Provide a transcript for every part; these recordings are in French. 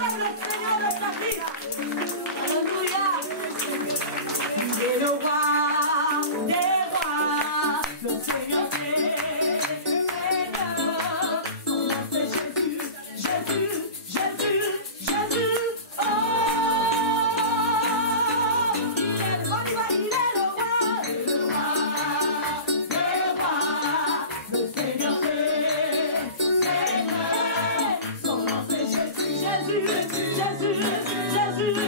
proclame le Seigneur de ta vie. Alléluia. Il est le roi des rois, le Seigneur des seigneurs. Son nom c'est Jésus, Jésus, Jésus, Jésus. Oh, il est le roi, il est le roi des rois, le Seigneur des seigneurs. Son nom c'est Jésus, Jésus, Jésus, Jésus.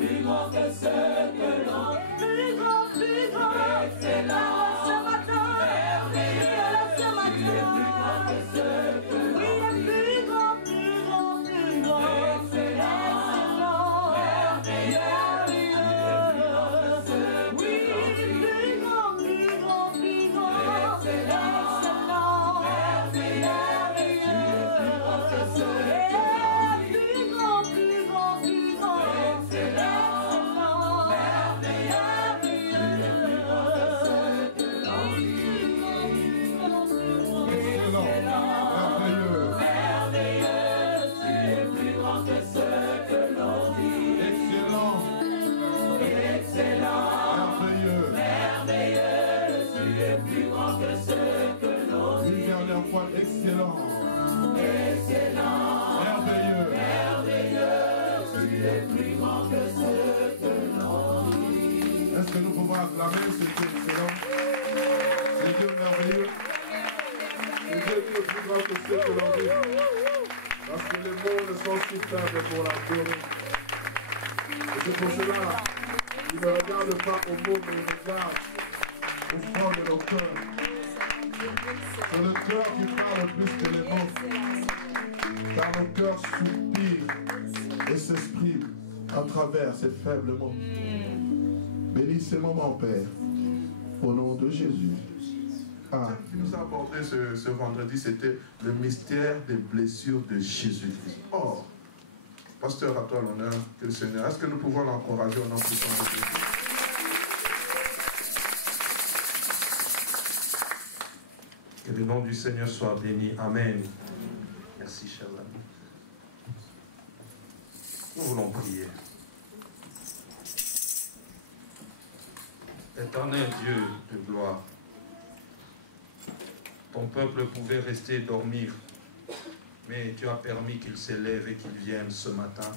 Plus grand, plus grand que ce que l'on dit. Est-ce que nous pouvons acclamer ce Dieu excellent? Ce Dieu merveilleux. Ce Dieu qui est plus grand que ce que l'on dit. Parce que les mots ne sont si faibles pour l'adorer. Et c'est pour cela qu'il ne regarde pas aux mots, mais il regarde au fond de nos cœurs. C'est le cœur qui parle plus que les mots. Car nos cœurs soupirent et s'expriment à travers ces faibles mots. Bénis ces moments, Père, au nom de Jésus. Ah. Ce qui nous a abordé ce vendredi, c'était le mystère des blessures de Jésus-Christ. Or, pasteur, à toi l'honneur, que le Seigneur, est-ce que nous pouvons l'encourager au nom puissant de Jésus? Que le nom du Seigneur soit béni. Amen. Merci, chers amis. Nous voulons prier. Éternel Dieu de gloire, ton peuple pouvait rester dormir, mais tu as permis qu'il s'élève et qu'il vienne ce matin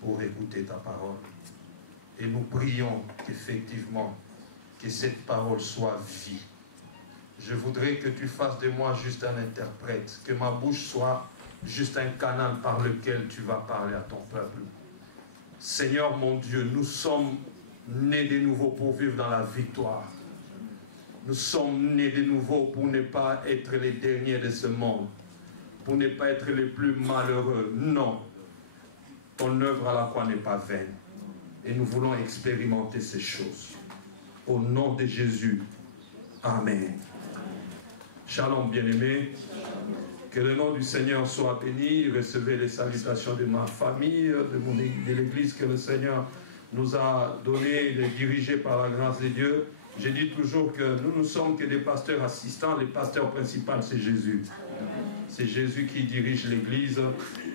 pour écouter ta parole. Et nous prions qu'effectivement, que cette parole soit vie. Je voudrais que tu fasses de moi juste un interprète, que ma bouche soit juste un canal par lequel tu vas parler à ton peuple. Seigneur mon Dieu, nous sommes nés de nouveau pour vivre dans la victoire. Nous sommes nés de nouveau pour ne pas être les derniers de ce monde, pour ne pas être les plus malheureux. Non, ton œuvre à la croix n'est pas vaine. Et nous voulons expérimenter ces choses. Au nom de Jésus, Amen. Shalom, bien-aimés. Que le nom du Seigneur soit béni. Recevez les salutations de ma famille, de l'église que le Seigneur nous a donné, dirigée par la grâce de Dieu. Je dis toujours que nous ne sommes que des pasteurs assistants. Le pasteur principal, c'est Jésus. C'est Jésus qui dirige l'église.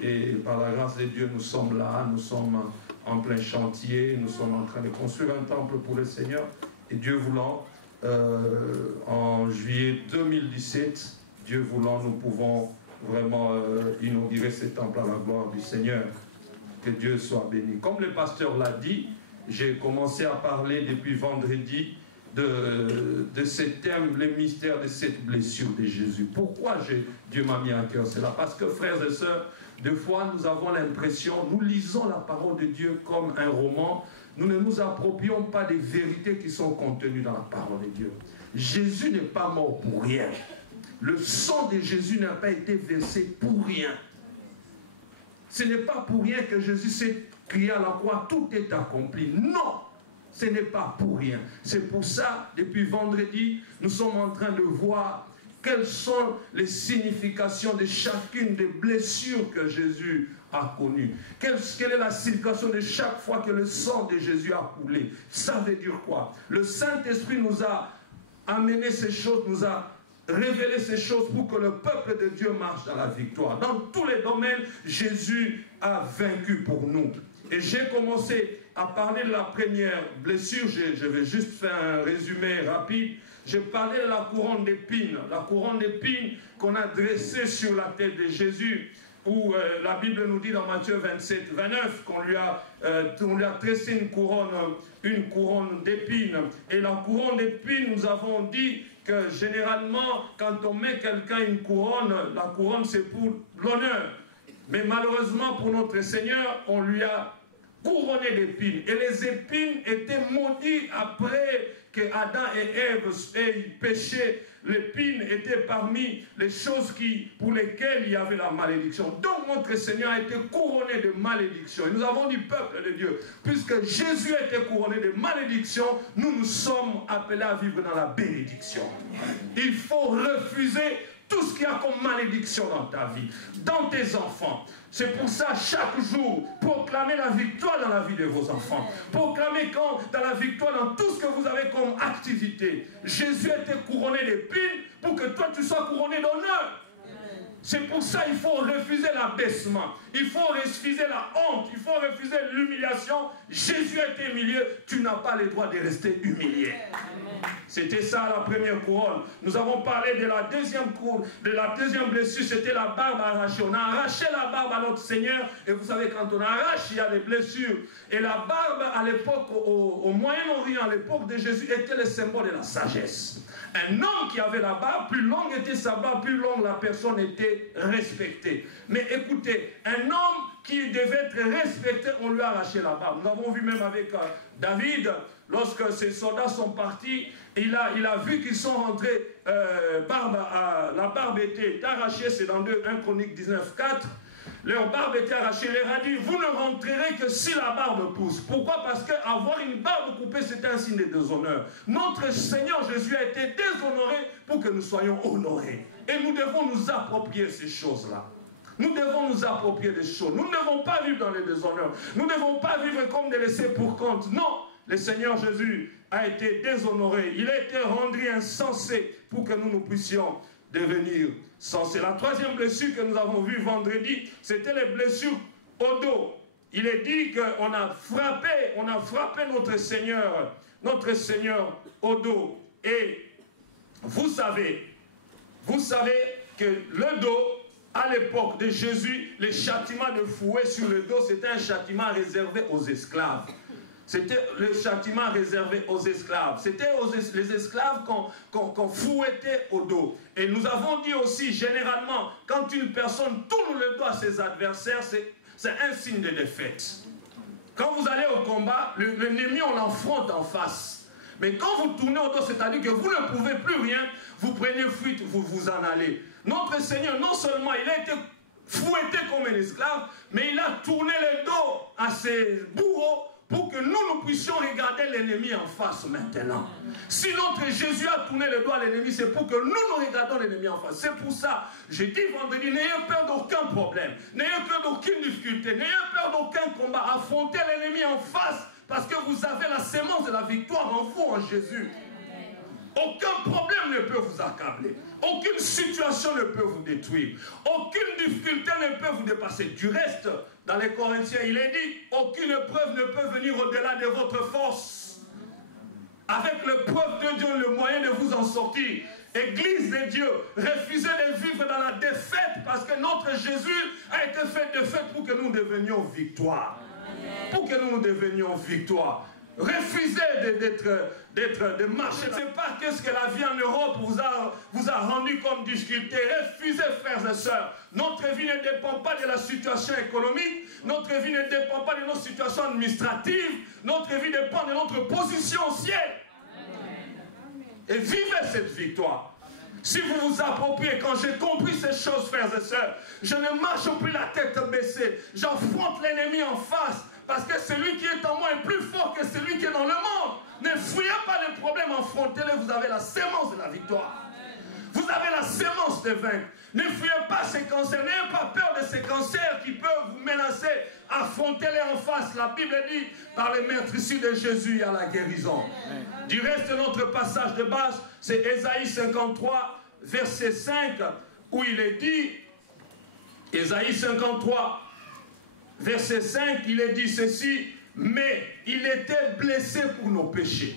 Et par la grâce de Dieu, nous sommes là. Nous sommes en plein chantier. Nous sommes en train de construire un temple pour le Seigneur. Et Dieu voulant, en juillet 2017, Dieu voulant, nous pouvons vraiment inaugurer ce temple à la gloire du Seigneur. Que Dieu soit béni. Comme le pasteur l'a dit, j'ai commencé à parler depuis vendredi de ce thème, le mystère de cette blessure de Jésus. Pourquoi Dieu m'a mis à cœur cela? Parce que, frères et sœurs, des fois nous avons l'impression, nous lisons la parole de Dieu comme un roman, nous ne nous approprions pas des vérités qui sont contenues dans la parole de Dieu. Jésus n'est pas mort pour rien. Le sang de Jésus n'a pas été versé pour rien. Ce n'est pas pour rien que Jésus s'est crié à la croix, tout est accompli. Non, ce n'est pas pour rien. C'est pour ça, depuis vendredi, nous sommes en train de voir quelles sont les significations de chacune des blessures que Jésus a connues. Quelle est la signification de chaque fois que le sang de Jésus a coulé? Ça veut dire quoi? Le Saint-Esprit nous a amené ces choses, nous a révélé ces choses pour que le peuple de Dieu marche dans la victoire. Dans tous les domaines, Jésus a vaincu pour nous. Et j'ai commencé à parler de la première blessure. Je vais juste faire un résumé rapide. J'ai parlé de la couronne d'épines. La couronne d'épines qu'on a dressée sur la tête de Jésus. Où la Bible nous dit dans Matthieu 27, 29 qu'on lui a dressé une couronne d'épines. Et la couronne d'épines, nous avons dit que généralement, quand on met quelqu'un une couronne, la couronne c'est pour l'honneur. Mais malheureusement pour notre Seigneur, on lui a couronné d'épines. Et les épines étaient maudites après que Adam et Ève aient péché. L'épine était parmi les choses pour lesquelles il y avait la malédiction. Donc notre Seigneur a été couronné de malédiction. Et nous avons dit, peuple de Dieu, puisque Jésus a été couronné de malédiction, nous sommes appelés à vivre dans la bénédiction. Il faut refuser tout ce qu'il y a comme malédiction dans ta vie, dans tes enfants. C'est pour ça, chaque jour, proclamez la victoire dans la vie de vos enfants. Proclamez dans la victoire dans tout ce que vous avez comme activité. Jésus a été couronné d'épines pour que toi, tu sois couronné d'honneur. C'est pour ça qu'il faut refuser l'abaissement. Il faut refuser la honte. Il faut refuser l'humiliation. Jésus a été humilié. Tu n'as pas le droit de rester humilié. C'était ça la première couronne. Nous avons parlé de la deuxième couronne, de la deuxième blessure, c'était la barbe arrachée. On a arraché la barbe à notre Seigneur. Et vous savez, quand on arrache, il y a des blessures. Et la barbe, à l'époque, au Moyen-Orient, à l'époque de Jésus, était le symbole de la sagesse. Un homme qui avait la barbe, plus longue était sa barbe, plus longue la personne était respectée. Mais écoutez, un homme qui devait être respecté, on lui a arraché la barbe. Nous avons vu même avec David, lorsque ses soldats sont partis, il a vu qu'ils sont rentrés, la barbe était arrachée, c'est dans 1 Chronique 19, 4. Leur barbe était arrachée. Il leur a dit, vous ne rentrerez que si la barbe pousse. Pourquoi? Parce qu'avoir une barbe coupée, c'était un signe de déshonneur. Notre Seigneur Jésus a été déshonoré pour que nous soyons honorés. Et nous devons nous approprier ces choses-là. Nous devons nous approprier des choses. Nous ne devons pas vivre dans les déshonneurs. Nous ne devons pas vivre comme des laissés pour compte. Non, le Seigneur Jésus a été déshonoré. Il a été rendu insensé pour que nous puissions devenir sensés. La troisième blessure que nous avons vue vendredi, c'était les blessures au dos. Il est dit qu'on a frappé notre Seigneur au dos. Et vous savez que le dos, à l'époque de Jésus, le châtiment de fouet sur le dos, c'était un châtiment réservé aux esclaves. C'était le châtiment réservé aux esclaves. C'était les esclaves qu'on fouettait au dos. Et nous avons dit aussi, généralement, quand une personne tourne le dos à ses adversaires, c'est un signe de défaite. Quand vous allez au combat, l'ennemi, on l'affronte en face. Mais quand vous tournez au dos, c'est-à-dire que vous ne pouvez plus rien, vous prenez fuite, vous vous en allez. Notre Seigneur, non seulement il a été fouetté comme un esclave, mais il a tourné le dos à ses bourreaux pour que nous puissions regarder l'ennemi en face maintenant. Si notre Jésus a tourné le dos à l'ennemi, c'est pour que nous regardons l'ennemi en face. C'est pour ça, j'ai dit vendredi, n'ayez peur d'aucun problème, n'ayez peur d'aucune difficulté, n'ayez peur d'aucun combat. Affrontez l'ennemi en face, parce que vous avez la sémence de la victoire en vous, en Jésus. Aucun problème ne peut vous accabler. Aucune situation ne peut vous détruire. Aucune difficulté ne peut vous dépasser. Du reste, dans les Corinthiens, il est dit, aucune épreuve ne peut venir au-delà de votre force. Avec l'épreuve de Dieu, le moyen de vous en sortir. Église de Dieu, refusez de vivre dans la défaite, parce que notre Jésus a été fait défaite pour que nous devenions victoire. Pour que nous devenions victoire. Refusez de marcher. Ce n'est pas ce que la vie en Europe vous a rendu comme difficulté. Refusez, frères et sœurs. Notre vie ne dépend pas de la situation économique. Notre vie ne dépend pas de nos situations administratives. Notre vie dépend de notre position au ciel. Et vivez cette victoire. Si vous vous appropriez, quand j'ai compris ces choses, frères et sœurs, je ne marche plus la tête baissée. J'affronte l'ennemi en face. Parce que celui qui est en moi est plus fort que celui qui est dans le monde. Ne fuyez pas les problèmes, affrontez-les. Vous avez la sémence de la victoire. Vous avez la sémence de vaincre. Ne fuyez pas ces cancers. N'ayez pas peur de ces cancers qui peuvent vous menacer. Affrontez-les en face. La Bible dit, par les meurtrissures de Jésus, il y a la guérison. Du reste, notre passage de base, c'est Ésaïe 53, verset 5, où il est dit, Ésaïe 53, verset 5, il est dit ceci, mais il était blessé pour nos péchés.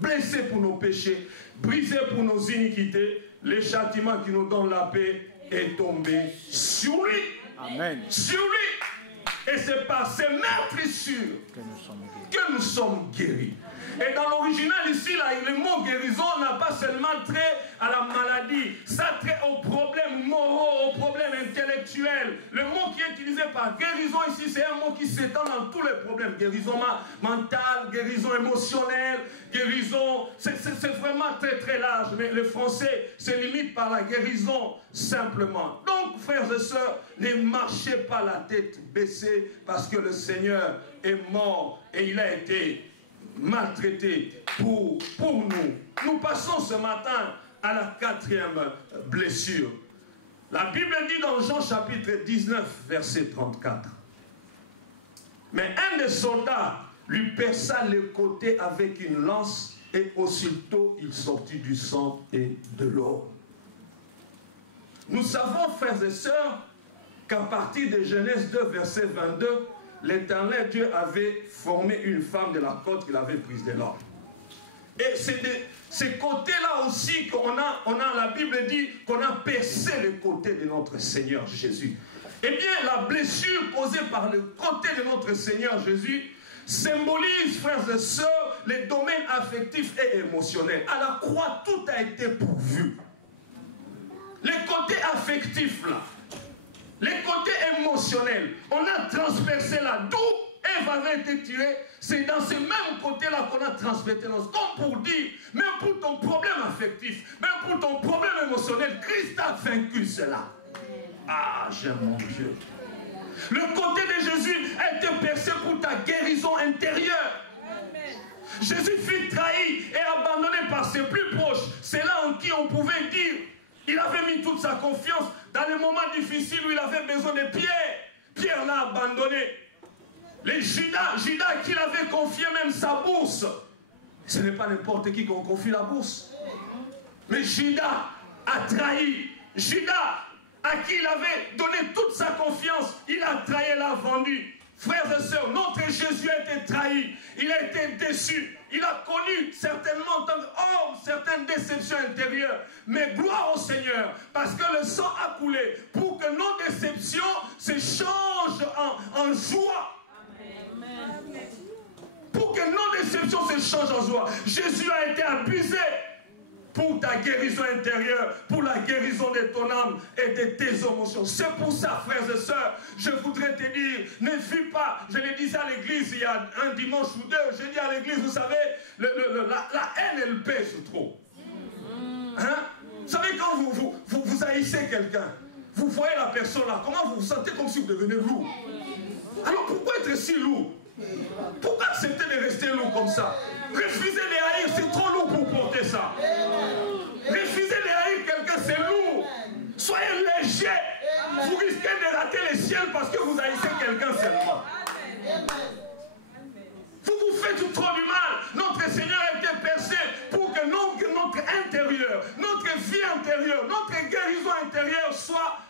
Blessé pour nos péchés, brisé pour nos iniquités, le châtiment qui nous donne la paix est tombé sur lui. Amen. Sur lui. Et c'est par ces meurtrissures que nous sommes guéris. Et dans l'original ici, là, le mot guérison n'a pas seulement trait à la maladie, ça trait aux problèmes moraux, aux problèmes intellectuels. Le mot qui est utilisé par guérison ici, c'est un mot qui s'étend dans tous les problèmes. Guérison mentale, guérison émotionnelle, guérison, c'est vraiment très très large. Mais le français se limite par la guérison simplement. Donc, frères et sœurs, ne marchez pas la tête baissée parce que le Seigneur est mort et il a été maltraité pour nous. Nous passons ce matin à la quatrième blessure. La Bible dit dans Jean chapitre 19, verset 34. Mais un des soldats lui perça le côté avec une lance et aussitôt il sortit du sang et de l'eau. Nous savons, frères et sœurs, qu'à partir de Genèse 2, verset 22, l'Éternel Dieu avait formé une femme de la côte qu'il avait prise de l'homme. Et c'est de ces côtés-là aussi la Bible dit qu'on a percé le côté de notre Seigneur Jésus. Eh bien, la blessure causée par le côté de notre Seigneur Jésus symbolise, frères et sœurs, les domaines affectifs et émotionnels. À la croix, tout a été pourvu. Les côtés affectifs, là, les côtés émotionnels, on a transpercé là. D'où Ève avait été tirée, c'est dans ces mêmes côtés-là qu'on a transpercé. Comme pour dire, même pour ton problème affectif, même pour ton problème émotionnel, Christ a vaincu cela. Ah, j'aime mon Dieu. Le côté de Jésus a été percé pour ta guérison intérieure. Jésus fut trahi et abandonné par ses plus proches. C'est là en qui on pouvait dire, il avait mis toute sa confiance. Dans les moments difficiles où il avait besoin de Pierre, Pierre l'a abandonné. Les Judas qui l'avait confié même sa bourse. Ce n'est pas n'importe qui qu'on confie la bourse. Mais Judas a trahi. Judas, à qui il avait donné toute sa confiance, il a trahi et l'a vendu. Frères et sœurs, notre Jésus a été trahi. Il a été déçu. Il a connu certainement en tant qu'homme certaines déceptions intérieures. Mais gloire au Seigneur, parce que le sang a coulé pour que nos déceptions se changent en joie. Pour que nos déceptions se changent en joie. Jésus a été abusé pour ta guérison intérieure, pour la guérison de ton âme et de tes émotions. C'est pour ça, frères et sœurs, je voudrais te dire, ne fuis pas. Je le disais à l'église il y a un dimanche ou deux, j'ai dit à l'église, vous savez, la haine, elle pèse trop. Hein? Vous savez, quand vous haïssez quelqu'un, vous voyez la personne là, comment vous vous sentez comme si vous devenez lourd. Alors pourquoi être si lourd? Pourquoi accepter de rester lourd comme ça? Refuser de haïr, c'est trop lourd pour porter ça. Refuser de haïr quelqu'un, c'est lourd. Soyez léger. Vous risquez de rater les ciels parce que vous haïssez quelqu'un seulement. Vous vous faites trop du mal. Notre Seigneur a été percé pour que notre intérieur, notre vie intérieure, notre guérison intérieure soit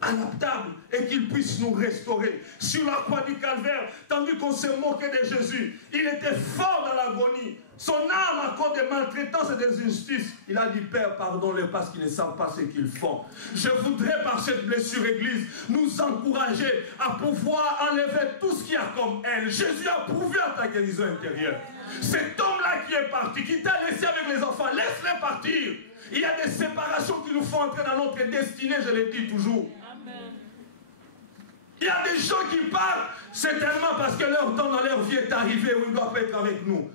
adaptable et qu'il puisse nous restaurer. Sur la croix du calvaire, tandis qu'on se moquait de Jésus, il était fort dans l'agonie. Son âme, à cause des maltraitances et des injustices, il a dit, Père, pardonne-les parce qu'ils ne savent pas ce qu'ils font. Je voudrais, par cette blessure, Église, nous encourager à pouvoir enlever tout ce qu'il y a comme haine. Jésus a pourvu à ta guérison intérieure. Cet homme-là qui est parti, qui t'a laissé avec les enfants, laisse-les partir. Il y a des séparations qui nous font entrer dans notre destinée, je le dis toujours. Il y a des gens qui partent certainement parce que leur temps dans leur vie est arrivé où ils doivent être avec nous.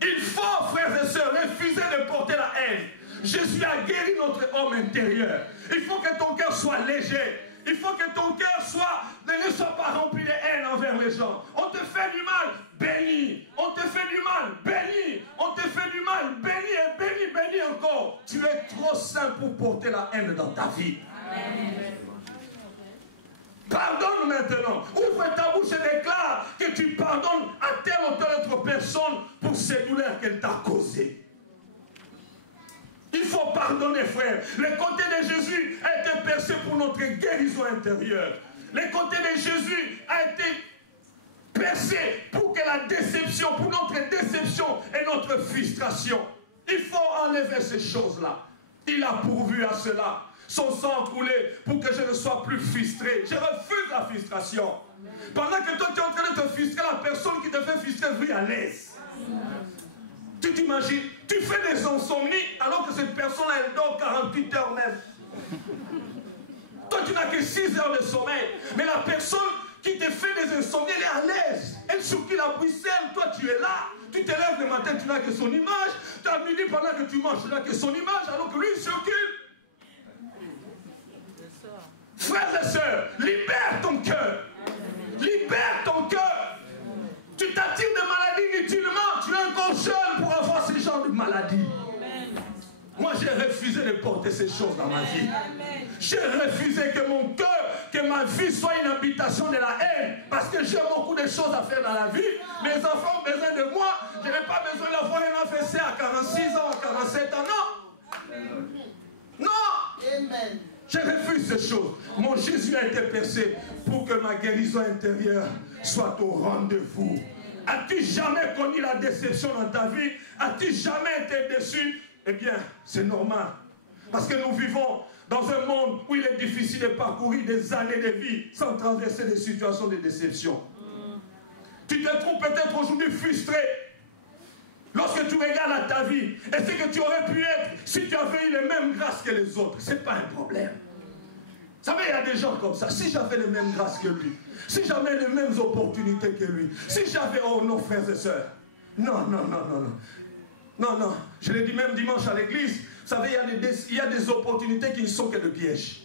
Il faut, frères et sœurs, refuser de porter la haine. Jésus a guéri notre homme intérieur. Il faut que ton cœur soit léger. Il faut que ton cœur ne soit pas rempli de haine envers les gens. On te fait du mal, bénis. On te fait du mal, bénis. On te fait du mal, bénis et bénis, bénis encore. Tu es trop saint pour porter la haine dans ta vie. Amen. Pardonne maintenant. Ouvre ta bouche et déclare que tu pardonnes à telle ou telle autre personne pour ces douleurs qu'elle t'a causées. Il faut pardonner, frère. Le côté de Jésus a été percé pour notre guérison intérieure. Le côté de Jésus a été percé pour que la déception, pour notre déception et notre frustration. Il faut enlever ces choses-là. Il a pourvu à cela. Son sang a coulé pour que je ne sois plus frustré. Je refuse la frustration. Pendant que toi tu es en train de te frustrer, la personne qui te fait frustrer vit à l'aise. Tu t'imagines, tu fais des insomnies alors que cette personne-là elle dort 48 heures même. Toi tu n'as que 6 heures de sommeil. Mais la personne qui te fait des insomnies, elle est à l'aise. Elle circule à Bruxelles, toi tu es là. Tu te lèves le matin, tu n'as que son image. À midi pendant que tu manges, tu n'as que son image alors que lui il circule. Frères et sœurs, libère ton cœur. Libère ton cœur. Tu t'attires de maladies inutilement. Tu es encore jeune pour avoir ce genre de maladies. Moi, j'ai refusé de porter ces choses dans ma vie. J'ai refusé que mon cœur, que ma vie soit une habitation de la haine. Parce que j'ai beaucoup de choses à faire dans la vie. Mes enfants ont besoin de moi. Je n'ai pas besoin d'avoir un AVC à 46 ans, à 47 ans. Non. Non. Je refuse ces choses. Mon Jésus a été percé pour que ma guérison intérieure soit au rendez-vous. As-tu jamais connu la déception dans ta vie? As-tu jamais été déçu? Eh bien, c'est normal. Parce que nous vivons dans un monde où il est difficile de parcourir des années de vie sans traverser des situations de déception. Tu te trouves peut-être aujourd'hui frustré lorsque tu regardes à ta vie et ce que tu aurais pu être si tu avais eu les mêmes grâces que les autres. Ce n'est pas un problème. Vous savez, il y a des gens comme ça. Si j'avais les mêmes grâces que lui, si j'avais les mêmes opportunités que lui, si j'avais, oh non, frères et sœurs, non, non, non, non, non. Non, non, je l'ai dit même dimanche à l'église, vous savez, il y a des opportunités qui ne sont que des pièges.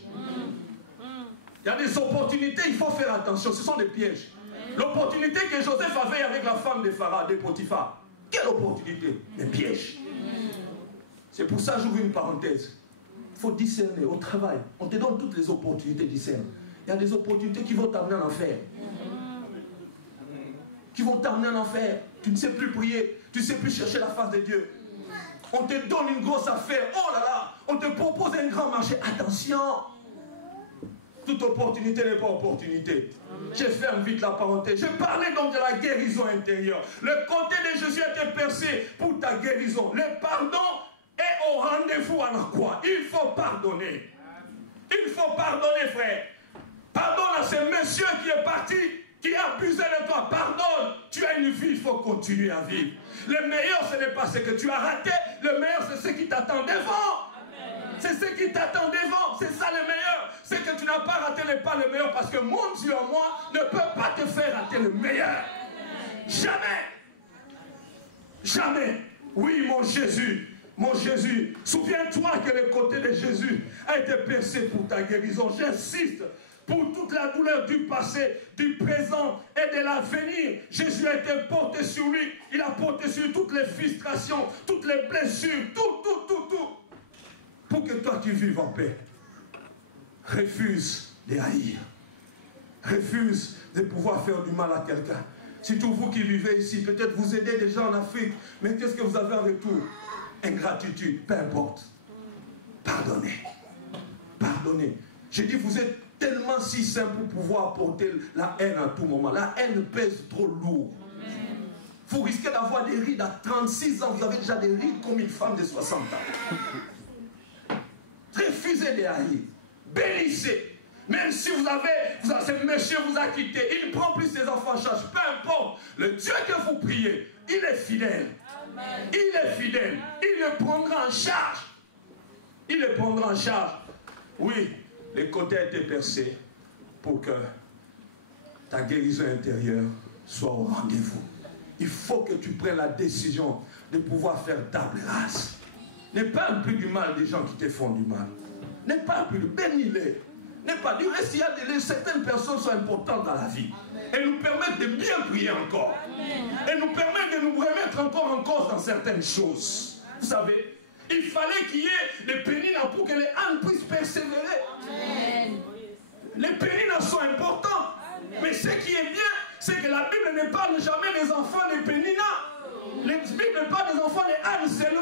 Il y a des opportunités, il faut faire attention, ce sont des pièges. L'opportunité que Joseph avait avec la femme de Pharaon, de Potiphar, quelle opportunité? Des pièges. C'est pour ça que j'ouvre une parenthèse. Il faut discerner au travail. On te donne toutes les opportunités de discerner. Il y a des opportunités qui vont t'amener en enfer. Qui vont t'amener en enfer. Tu ne sais plus prier. Tu ne sais plus chercher la face de Dieu. On te donne une grosse affaire. Oh là là. On te propose un grand marché. Attention. Toute opportunité n'est pas opportunité. Je ferme vite la parenthèse. Je parlais donc de la guérison intérieure. Le côté de Jésus a été percé pour ta guérison. Le pardon est au rendez-vous à la croix. Il faut pardonner. Il faut pardonner, frère. Pardonne à ce monsieur qui est parti, qui a abusé de toi. Pardonne. Tu as une vie, il faut continuer à vivre. Le meilleur, ce n'est pas ce que tu as raté. Le meilleur, c'est ce qui t'attend devant. C'est ce qui t'attend devant. C'est ça le meilleur. C'est que tu n'as pas raté n'est pas le meilleur parce que mon Dieu en moi ne peut pas te faire rater le meilleur. Jamais. Jamais. Oui, mon Jésus. Mon Jésus. Souviens-toi que le côté de Jésus a été percé pour ta guérison. J'insiste. Pour toute la douleur du passé, du présent et de l'avenir. Jésus a été porté sur lui. Il a porté sur lui toutes les frustrations, toutes les blessures, tout. Pour que toi tu vives en paix. Refuse de haïr. Refuse de pouvoir faire du mal à quelqu'un. Surtout vous qui vivez ici, peut-être vous aidez des gens en Afrique, mais qu'est-ce que vous avez en retour? Ingratitude, peu importe. Pardonnez. Pardonnez. J'ai dit, vous êtes tellement si simple pour pouvoir porter la haine à tout moment. La haine pèse trop lourd. Vous risquez d'avoir des rides à 36 ans, vous avez déjà des rides comme une femme de 60 ans. Refusez de haïr. Bénissez. Même si ce monsieur vous a quitté, il ne prend plus ses enfants en charge. Peu importe. Le Dieu que vous priez, il est fidèle. Amen. Il est fidèle. Il le prendra en charge. Il le prendra en charge. Oui, les côtés étaient percés pour que ta guérison intérieure soit au rendez-vous. Il faut que tu prennes la décision de pouvoir faire table rase. Ne parle plus du mal des gens qui te font du mal. Ne parle plus de bénis-les. Ne pas du reste, certaines personnes sont importantes dans la vie. Elles nous permettent de bien prier encore. Elles nous permettent de nous remettre encore en cause dans certaines choses. Vous savez, il fallait qu'il y ait les péninas pour que les ânes puissent persévérer. Amen. Les péninas sont importants. Mais ce qui est bien, c'est que la Bible ne parle jamais des enfants des péninas. La Bible parle des enfants des ânes seulement.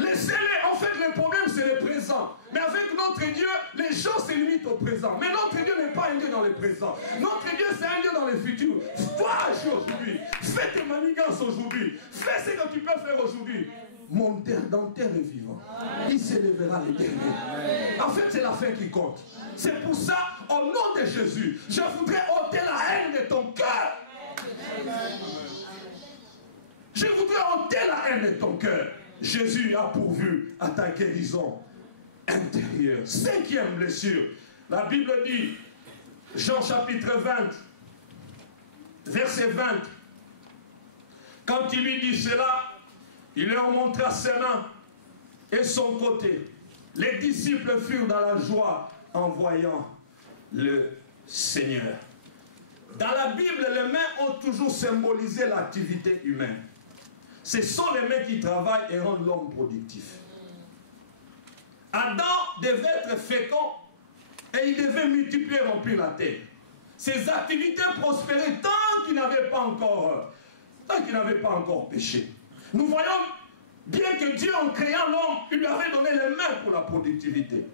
Laissez-les. En fait, le problème, c'est le présent. Mais avec notre Dieu, les gens se limitent au présent. Mais notre Dieu n'est pas un Dieu dans le présent. Notre Dieu, c'est un Dieu dans le futur. Toi, aujourd'hui, fais tes manigances aujourd'hui. Fais ce que tu peux faire aujourd'hui. Mon dentaire est vivant. Il s'élèvera le dernier. En fait, c'est la fin qui compte. C'est pour ça, au nom de Jésus, je voudrais ôter la haine de ton cœur. Je voudrais ôter la haine de ton cœur. Jésus a pourvu à ta guérison intérieure. Cinquième blessure. La Bible dit, Jean chapitre 20, verset 20. Quand il lui dit cela, il leur montra ses mains et son côté. Les disciples furent dans la joie en voyant le Seigneur. Dans la Bible, les mains ont toujours symbolisé l'activité humaine. Ce sont les mains qui travaillent et rendent l'homme productif. Adam devait être fécond et il devait multiplier et remplir la terre. Ses activités prospéraient tant qu'il n'avait pas encore péché. Nous voyons bien que Dieu, en créant l'homme, il lui avait donné les mains pour la productivité.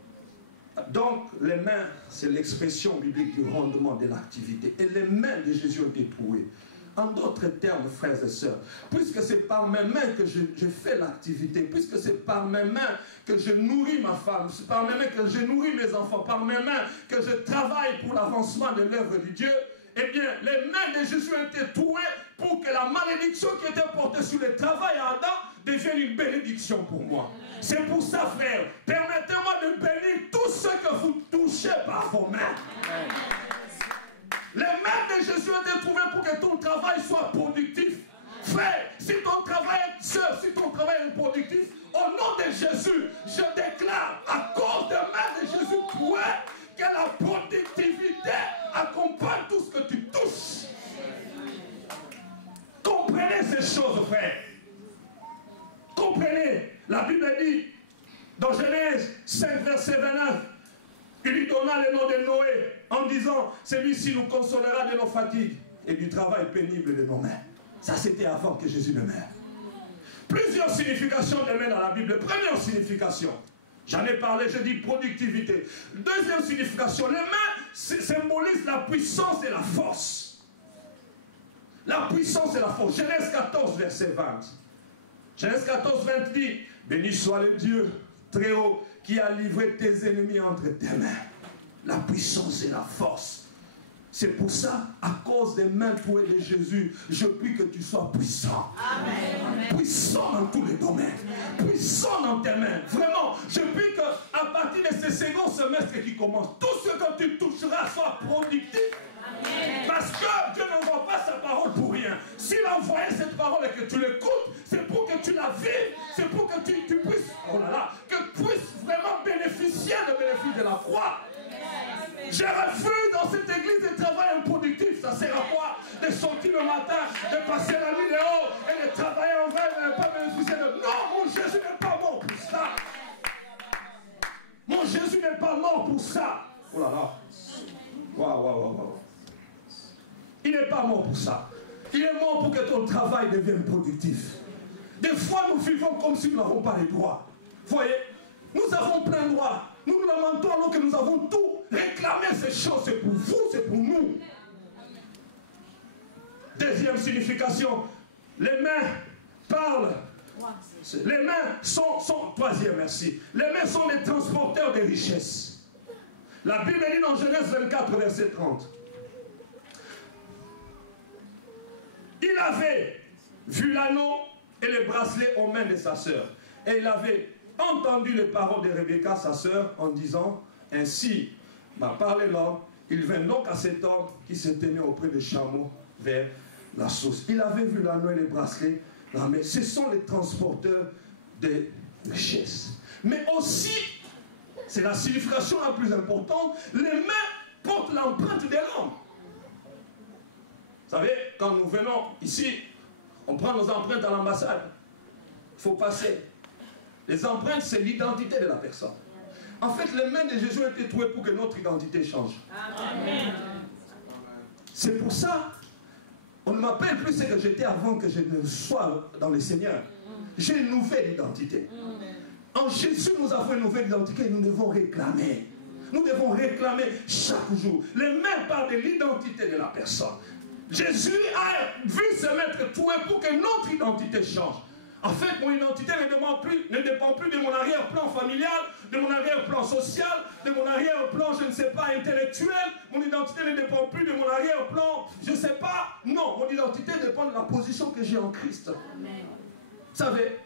Donc, les mains, c'est l'expression biblique du rendement de l'activité. Et les mains de Jésus ont été trouées. En d'autres termes, frères et sœurs, puisque c'est par mes mains que je fais l'activité, puisque c'est par mes mains que je nourris ma femme, c'est par mes mains que je nourris mes enfants, par mes mains que je travaille pour l'avancement de l'œuvre de Dieu, eh bien, les mains de Jésus ont été trouées pour que la malédiction qui était portée sur le travail à Adam devienne une bénédiction pour moi. C'est pour ça, frère, permettez-moi de bénir tous ceux que vous touchez par vos mains. Les mains de Jésus ont été trouvées pour que ton travail soit productif. Frère, si ton travail est productif, au nom de Jésus, je déclare, à cause des mains de Jésus trouées, que la productivité accompagne tout ce que tu touches. Comprenez ces choses, frère. Comprenez. La Bible dit, dans Genèse 5, verset 29, il lui donna le nom de Noé, en disant, celui-ci nous consolera de nos fatigues et du travail pénible de nos mains. Ça, c'était avant que Jésus ne meure. Plusieurs significations de mains dans la Bible. Première signification, j'en ai parlé, je dis productivité. Deuxième signification, les mains symbolisent la puissance et la force. La puissance et la force. Genèse 14, verset 20. Genèse 14, 20 dit, béni soit le Dieu très haut qui a livré tes ennemis entre tes mains. La puissance et la force. C'est pour ça, à cause des mains trouées de Jésus, je prie que tu sois puissant. Amen. Puissant dans tous les domaines. Puissant dans tes mains. Vraiment, je prie qu'à partir de ce second semestre qui commence, tout ce que tu toucheras soit productif. Amen. Parce que Dieu n'envoie pas sa parole pour rien. S'il a envoyé cette parole et que tu l'écoutes, c'est pour que tu la vives, c'est pour que tu puisses, oh là là, que tu puisses vraiment bénéficier du bénéfice de la croix. Je refuse dans cette église de travail improductif. Ça sert à quoi? De sortir le matin, de passer la nuit dehors et de travailler en vrai et de ne pas bénéficier de... Non, mon Jésus n'est pas mort pour ça. Mon Jésus n'est pas mort pour ça. Oh là là. Waouh. Il n'est pas mort pour ça. Il est mort pour que ton travail devienne productif. Des fois, nous vivons comme si nous n'avons pas les droits. Vous voyez? Nous avons plein droit. Nous nous lamentons alors que nous avons tout. Réclamer ces choses, c'est pour vous, c'est pour nous. Deuxième signification, les mains parlent. Les mains sont troisième, merci. Les mains sont les transporteurs des richesses. La Bible dit dans Genèse 24, verset 30. Il avait vu l'anneau et le bracelet aux mains de sa sœur. Et il avait entendu les paroles de Rebecca, sa sœur, en disant, ainsi m'a parlé l'homme. Il vint donc à cet homme qui se tenait auprès des chameaux vers la source. Il avait vu l'anneau et les bracelets, mais ce sont les transporteurs des richesses. Mais aussi, c'est la signification la plus importante, les mains portent l'empreinte de l'homme. Vous savez, quand nous venons ici, on prend nos empreintes à l'ambassade. Il faut passer. Les empreintes, c'est l'identité de la personne. En fait, les mains de Jésus ont été trouées pour que notre identité change. Amen. C'est pour ça, on ne m'appelle plus ce que j'étais avant que je ne sois dans le Seigneur. J'ai une nouvelle identité. En Jésus, nous avons une nouvelle identité et nous devons réclamer. Nous devons réclamer chaque jour. Les mains parlent de l'identité de la personne. Jésus a vu se mettre troué pour que notre identité change. En fait, mon identité ne dépend plus de mon arrière-plan familial, de mon arrière-plan social, de mon arrière-plan, je ne sais pas, intellectuel. Mon identité ne dépend plus de mon arrière-plan, je ne sais pas. Non, mon identité dépend de la position que j'ai en Christ. Amen. Vous savez,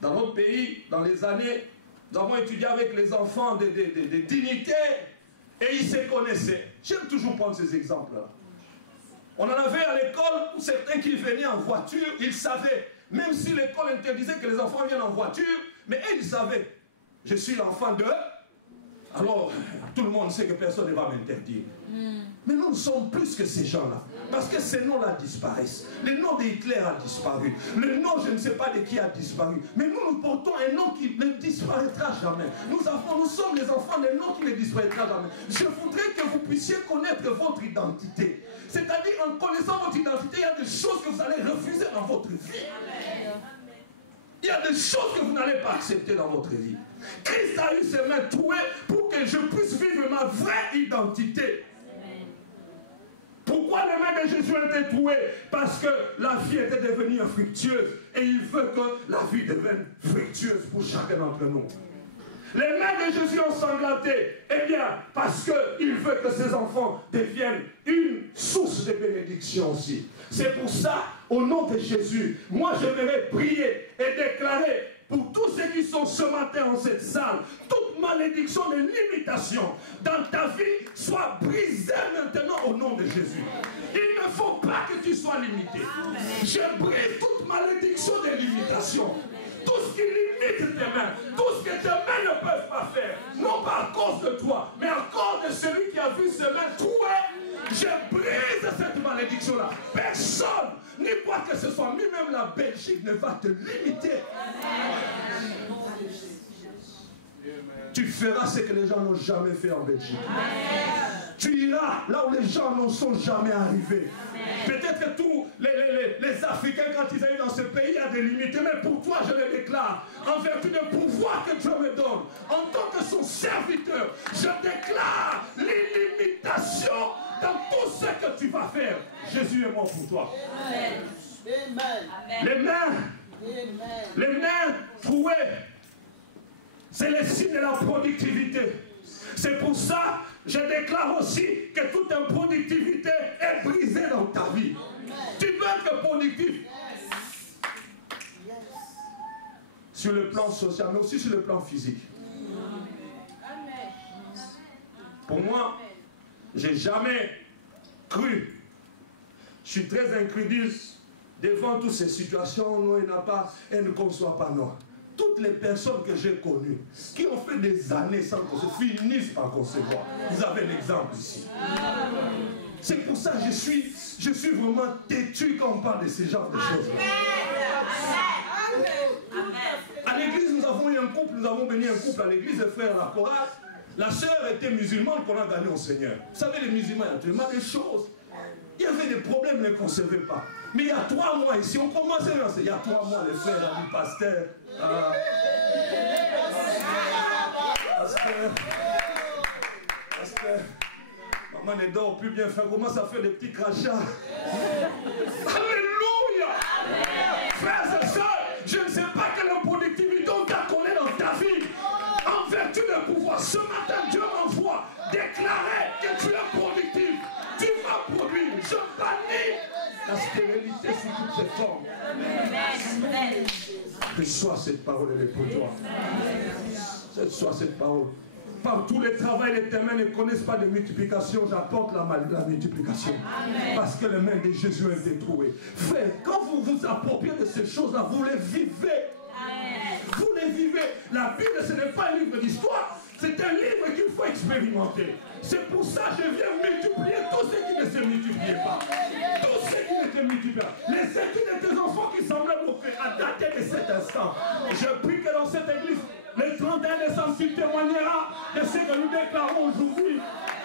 dans notre pays, dans les années, nous avons étudié avec les enfants des dignités et ils se connaissaient. J'aime toujours prendre ces exemples-là. On en avait à l'école où certains qui venaient en voiture, ils savaient. Même si l'école interdisait que les enfants viennent en voiture, mais ils savaient. Je suis l'enfant d'eux, alors tout le monde sait que personne ne va m'interdire. Mais nous sommes plus que ces gens-là. Parce que ces noms-là disparaissent. Le nom de Hitler a disparu. Le nom, je ne sais pas de qui a disparu. Mais nous portons un nom qui ne disparaîtra jamais. Nous sommes les enfants d'un nom qui ne disparaîtra jamais. Je voudrais que vous puissiez connaître votre identité. C'est-à-dire, en connaissant votre identité, il y a des choses que vous allez refuser dans votre vie. Il y a des choses que vous n'allez pas accepter dans votre vie. Christ a eu ses mains trouées pour que je puisse vivre ma vraie identité. Pourquoi les mains de Jésus ont été trouées? Parce que la vie était devenue infructueuse. Et il veut que la vie devienne fructueuse pour chacun d'entre nous. Les mains de Jésus ont sanglanté. Eh bien, parce qu'il veut que ses enfants deviennent une source de bénédiction aussi. C'est pour ça, au nom de Jésus, moi j'aimerais prier et déclarer pour tous ceux qui sont ce matin en cette salle, toute malédiction de limitation dans ta vie soit brisée maintenant au nom de Jésus. Il ne faut pas que tu sois limité. Je brise toute malédiction de limitation. Tout ce qui limite tes mains, tout ce que tes mains ne peuvent pas faire, non pas à cause de toi, mais à cause de celui qui a vu ses mains trouées, je brise cette malédiction-là. Personne, ni quoi que ce soit, ni même la Belgique ne va te limiter. Tu feras ce que les gens n'ont jamais fait en Belgique. Tu iras là où les gens n'en sont jamais arrivés. Peut-être que tous les Africains, quand ils arrivent dans ce pays, il y a des limites. Mais pour toi, je le déclare, en vertu du pouvoir que Dieu me donne, en tant que son serviteur, je déclare l'illimitation dans tout ce que tu vas faire. Jésus est mort pour toi. Amen. Les mains trouées, c'est le signe de la productivité. C'est pour ça que je déclare aussi que toute improductivité est brisée dans ta vie. Tu peux être productif. Sur le plan social, mais aussi sur le plan physique. Pour moi, je n'ai jamais cru. Je suis très incrédule devant toutes ces situations. Non, elle ne conçoit pas, non. Toutes les personnes que j'ai connues, qui ont fait des années sans concevoir, finissent par concevoir. Vous avez l'exemple ici. C'est pour ça que je suis vraiment têtu quand on parle de ce genre de choses. À l'église, nous avons eu un couple, nous avons béni un couple à l'église, les frères à la chorale. La sœur était musulmane qu'on a gagné au Seigneur. Vous savez, les musulmans, il y a tellement de choses. Il y avait des problèmes, ils ne concevaient pas. Mais il y a 3 mois ici, on commence à lancer. Il y a 3 mois, les frères, amis, pasteur. Pasteur. Maman ne dort plus bien, frère. Commence à faire des petits crachats. Alléluia. Frères et sœurs, je ne sais pas quelle productivité on t'a collé dans ta vie. En vertu de pouvoir, ce matin, Dieu m'envoie déclarer que tu es productif. Tu vas produire. Je bannis la stérilité sous toutes ses formes. Reçois cette parole, elle est pour toi. Reçois cette parole. Par tous les travaux de tes mains ne connaissent pas de multiplication, j'apporte la multiplication. Amen. Parce que les mains de Jésus ont été trouées. Frère, quand vous vous appropriez de ces choses-là, vous les vivez. Amen. Vous les vivez. La Bible, ce n'est pas un livre d'histoire, c'est un livre qu'il faut expérimenter. C'est pour ça que je viens multiplier tous ceux qui ne se multiplient pas. Tous ceux qui ne se multiplient pas. Les études de tes enfants qui semblaient bloqués à dater de cet instant. Je prie que dans cette église, le 31 décembre, tu témoigneras de ce que nous déclarons aujourd'hui.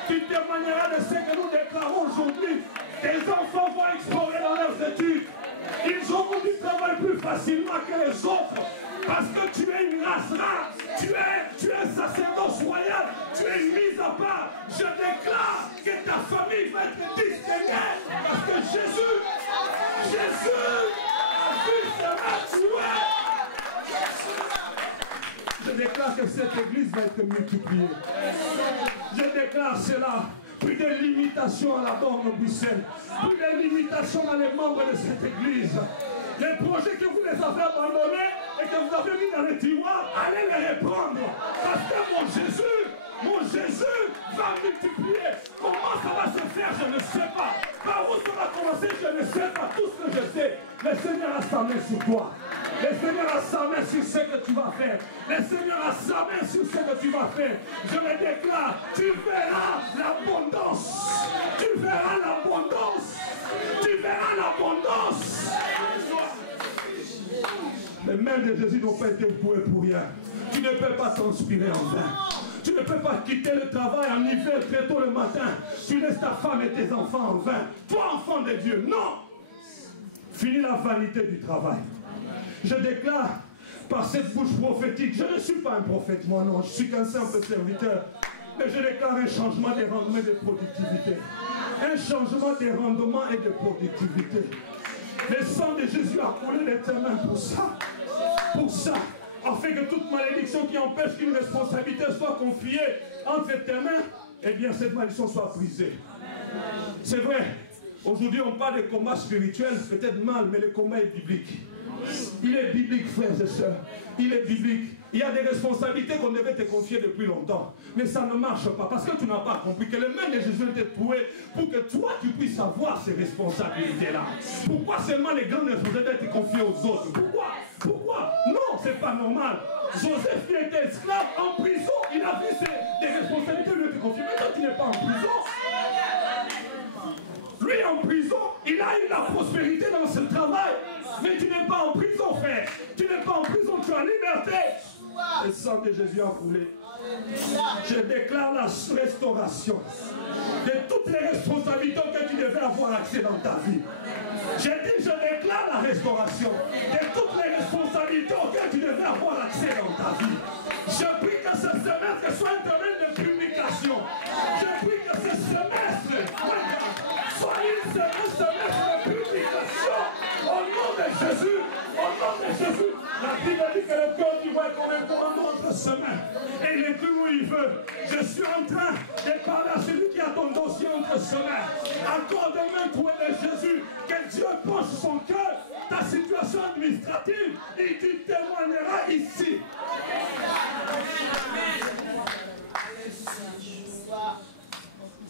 Tu témoigneras de ce que nous déclarons aujourd'hui. Tes enfants vont explorer dans leurs études. Ils auront du travail plus facilement que les autres. Parce que tu es une race rare. Tu es un sacerdoce royal. Tu es mise à part. Je déclare que ta famille va être distinguée. Parce que Jésus a vu se retrouver. Je déclare que cette église va être multipliée. Je déclare cela. Plus de limitations à la borne au Bruxelles. Plus de limitations dans les membres de cette église. Les projets que vous les avez abandonnés et que vous avez mis dans les tiroirs, allez les reprendre. Parce que mon Jésus va multiplier. Comment ça va se faire, je ne sais pas. Par où ça va commencer, je ne sais pas. Tout ce que je sais, le Seigneur a sa main sur toi. Le Seigneur a sa main sur ce que tu vas faire. Le Seigneur a sa main sur ce que tu vas faire. Je le déclare, tu verras l'abondance. Tu verras l'abondance. Tu verras l'abondance. Les mains de Jésus n'ont pas été bouées pour rien. Tu ne peux pas transpirer en vain. Tu ne peux pas quitter le travail en hiver très tôt le matin. Tu laisses ta femme et tes enfants en vain. Toi, enfant de Dieu, non. Finis la vanité du travail. Je déclare par cette bouche prophétique. Je ne suis pas un prophète, moi non, je suis qu'un simple serviteur. Mais je déclare un changement des rendements et de productivité. Un changement des rendements et de productivité. Le sang de Jésus a coulé les tes mains pour ça. Pour ça. Afin que toute malédiction qui empêche qu'une responsabilité soit confiée entre tes mains, eh bien cette malédiction soit brisée. C'est vrai. Aujourd'hui on parle de combat spirituel, peut-être mal, mais le combat est biblique. Il est biblique, frères et sœurs. Il est biblique. Il y a des responsabilités qu'on devait te confier depuis longtemps. Mais ça ne marche pas parce que tu n'as pas compris que les mains de Jésus étaient trouées pour que toi tu puisses avoir ces responsabilités-là. Pourquoi seulement les grandes responsabilités étaient confiées aux autres? Pourquoi? Non, c'est pas normal. Joseph qui était esclave en prison, il a vu des responsabilités lui étaient confiées. Mais toi tu n'es pas en prison. Lui en prison, il a eu la prospérité dans ce travail. Mais tu n'es pas en prison, frère. Tu n'es pas en prison, tu es en liberté. Le sang de Jésus a coulé. Je déclare la restauration de toutes les responsabilités que tu devais avoir accès dans ta vie. J'ai dit, je déclare la restauration de toutes les responsabilités auxquelles tu devais avoir accès dans ta vie. Je prie que ce semestre soit un domaine de publication. Je prie que ce semestre soit une semestre de publication. Au nom de Jésus, au nom de Jésus. La Bible dit que le cœur du roi est comme un commandant entre ses mains. Et il est plus où il veut. Je suis en train de parler à celui qui a ton dossier entre ses mains. Accorde-moi un trouvé de Jésus. Que Dieu penche son cœur. Ta situation administrative. Et tu témoigneras ici.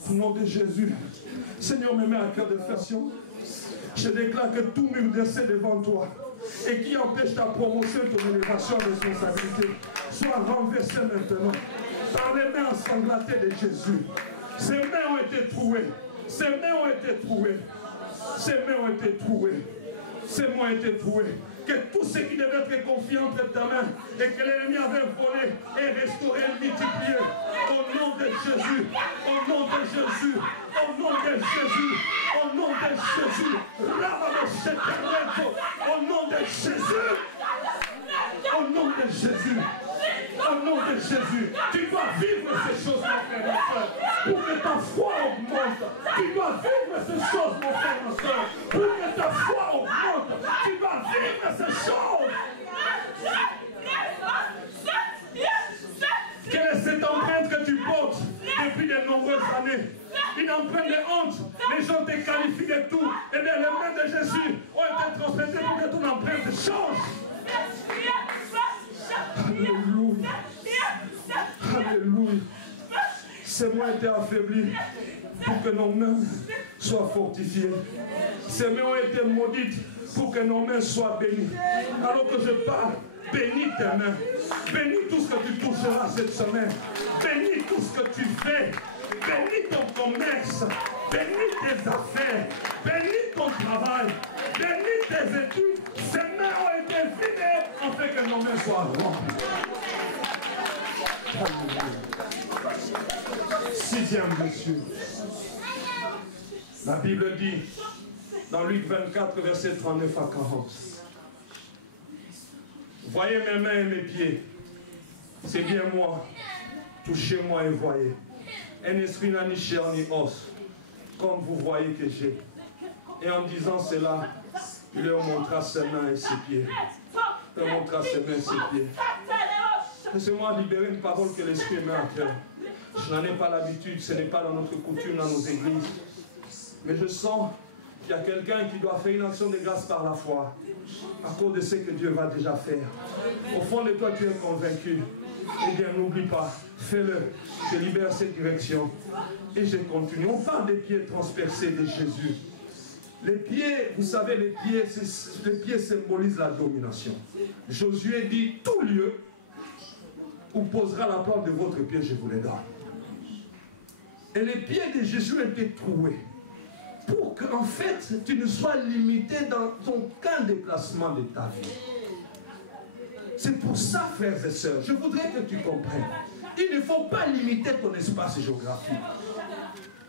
Au nom de Jésus. Seigneur, me met à cœur de fashion. Je déclare que tout mur dressé devant toi et qui empêche ta promotion et ton élévation de responsabilité soit renversé maintenant par les mains ensanglantées de Jésus. Ces mains ont été trouées. Ces mains ont été trouées. Ces mains ont été trouées. Ces mains ont été trouées. Que tout ce qui devait être confié entre ta main et que l'ennemi avait volé est restauré et multiplié. Au nom de Jésus. Au nom de Jésus. Au nom de Jésus. Au nom de Jésus. Au nom de Jésus. Au nom de Jésus. Au nom de Jésus. Tu dois vivre ces choses, mon frère, ma soeur, pour que ta foi augmente. Tu dois vivre ces choses, mon frère, ma soeur, pour que ta foi augmente. Tu dois vivre ces choses. Quelle est cette empreinte que tu portes depuis de nombreuses années? Une empreinte de honte. Les gens te qualifient de tout. Eh bien, les mains de Jésus ont été transférées pour que ton empreinte change. Alléluia. Alléluia. Ces mains étaient affaiblies pour que nos mains soient fortifiées. Ces mains ont été maudites pour que nos mains soient bénies. Alors que je parle, bénis tes mains. Bénis tout ce que tu toucheras cette semaine. Bénis tout ce que tu fais. Bénis ton commerce. Bénis tes affaires. Bénis ton travail. Bénis tes études. Ces mains ont été vidées afin que nos mains soient remplies. Sixième blessure. La Bible dit dans Luc 24, versets 39 à 40. Voyez mes mains et mes pieds. C'est bien moi. Touchez-moi et voyez. Un esprit n'a ni chair ni os, comme vous voyez que j'ai. Et en disant cela, il leur montra ses mains et ses pieds. Il leur montra ses mains et ses pieds. Laissez-moi libérer une parole que l'esprit met à cœur. Je n'en ai pas l'habitude, ce n'est pas dans notre coutume, dans nos églises. Mais je sens qu'il y a quelqu'un qui doit faire une action de grâce par la foi, à cause de ce que Dieu va déjà faire. Au fond de toi, tu es convaincu. Eh bien, n'oublie pas, fais-le. Je libère cette direction. Et je continue. On parle des pieds transpercés de Jésus. Les pieds, vous savez, les pieds symbolisent la domination. Josué dit, tout lieu où posera la plante de votre pied, je vous les donne. Et les pieds de Jésus étaient troués pour qu'en fait, tu ne sois limité dans ton qu'un déplacement de ta vie. C'est pour ça, frères et sœurs, je voudrais que tu comprennes. Il ne faut pas limiter ton espace géographique.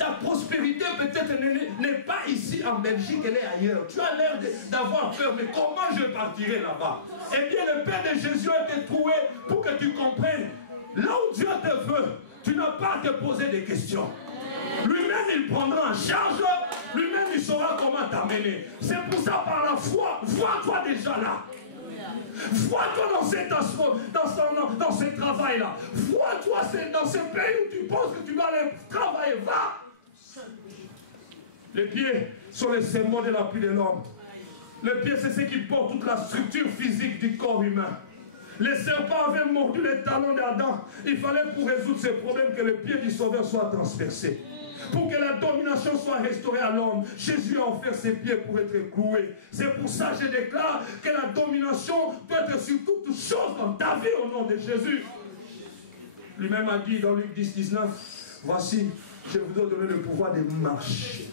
ta prospérité peut-être n'est pas ici en Belgique, elle est ailleurs. Tu as l'air d'avoir peur, mais comment je partirai là-bas? Eh bien, le Père de Jésus a été trouvé pour que tu comprennes. Là où Dieu te veut, tu n'as pas à te poser des questions. Lui-même, il prendra en charge. Lui-même, il saura comment t'amener. C'est pour ça, par la foi, vois-toi déjà là. Vois-toi dans ce travail-là. Vois-toi dans ce pays où tu penses que tu vas aller travailler. Va. Les pieds sont les symbole de la pluie de l'homme. Les pieds, c'est ce qui porte toute la structure physique du corps humain. Les serpents avaient mordu les talons d'Adam. Il fallait pour résoudre ces problèmes que le pied du Sauveur soit transpercé. Pour que la domination soit restaurée à l'homme, Jésus a offert ses pieds pour être cloué. C'est pour ça que je déclare que la domination peut être sur toutes choses dans ta vie au nom de Jésus. Lui-même a dit dans Luc 10, 19, voici, je vous ai donné le pouvoir de marcher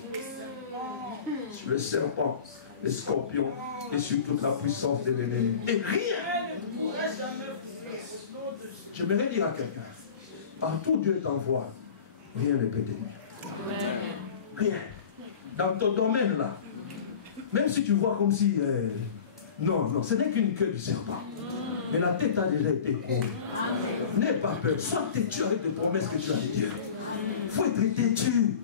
sur le serpent, les scorpions et sur toute la puissance de l'ennemi. Et rien ne pourrait jamais vous. J'aimerais dire à quelqu'un, partout Dieu t'envoie, rien ne peut tenir. Rien. Dans ton domaine là, même si tu vois comme si... non, ce n'est qu'une queue du serpent. Mais la tête a déjà été courue. N'aie pas peur. Sois têtu avec les promesses que tu as de Dieu. Il faut être têtu.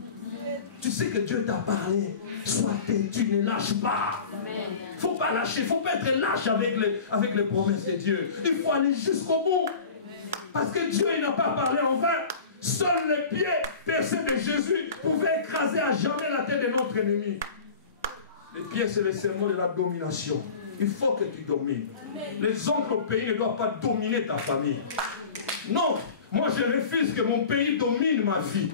Tu sais que Dieu t'a parlé. Sois têtu, ne lâche pas. Il ne faut pas lâcher. Il ne faut pas être lâche avec les promesses de Dieu. Il faut aller jusqu'au bout. Parce que Dieu n'a pas parlé en vain. Seuls les pieds percés de Jésus pouvaient écraser à jamais la tête de notre ennemi. Les pieds, c'est le symbole de la domination. Il faut que tu domines. Les autres pays ne doivent pas dominer ta famille. Non, moi je refuse que mon pays domine ma vie.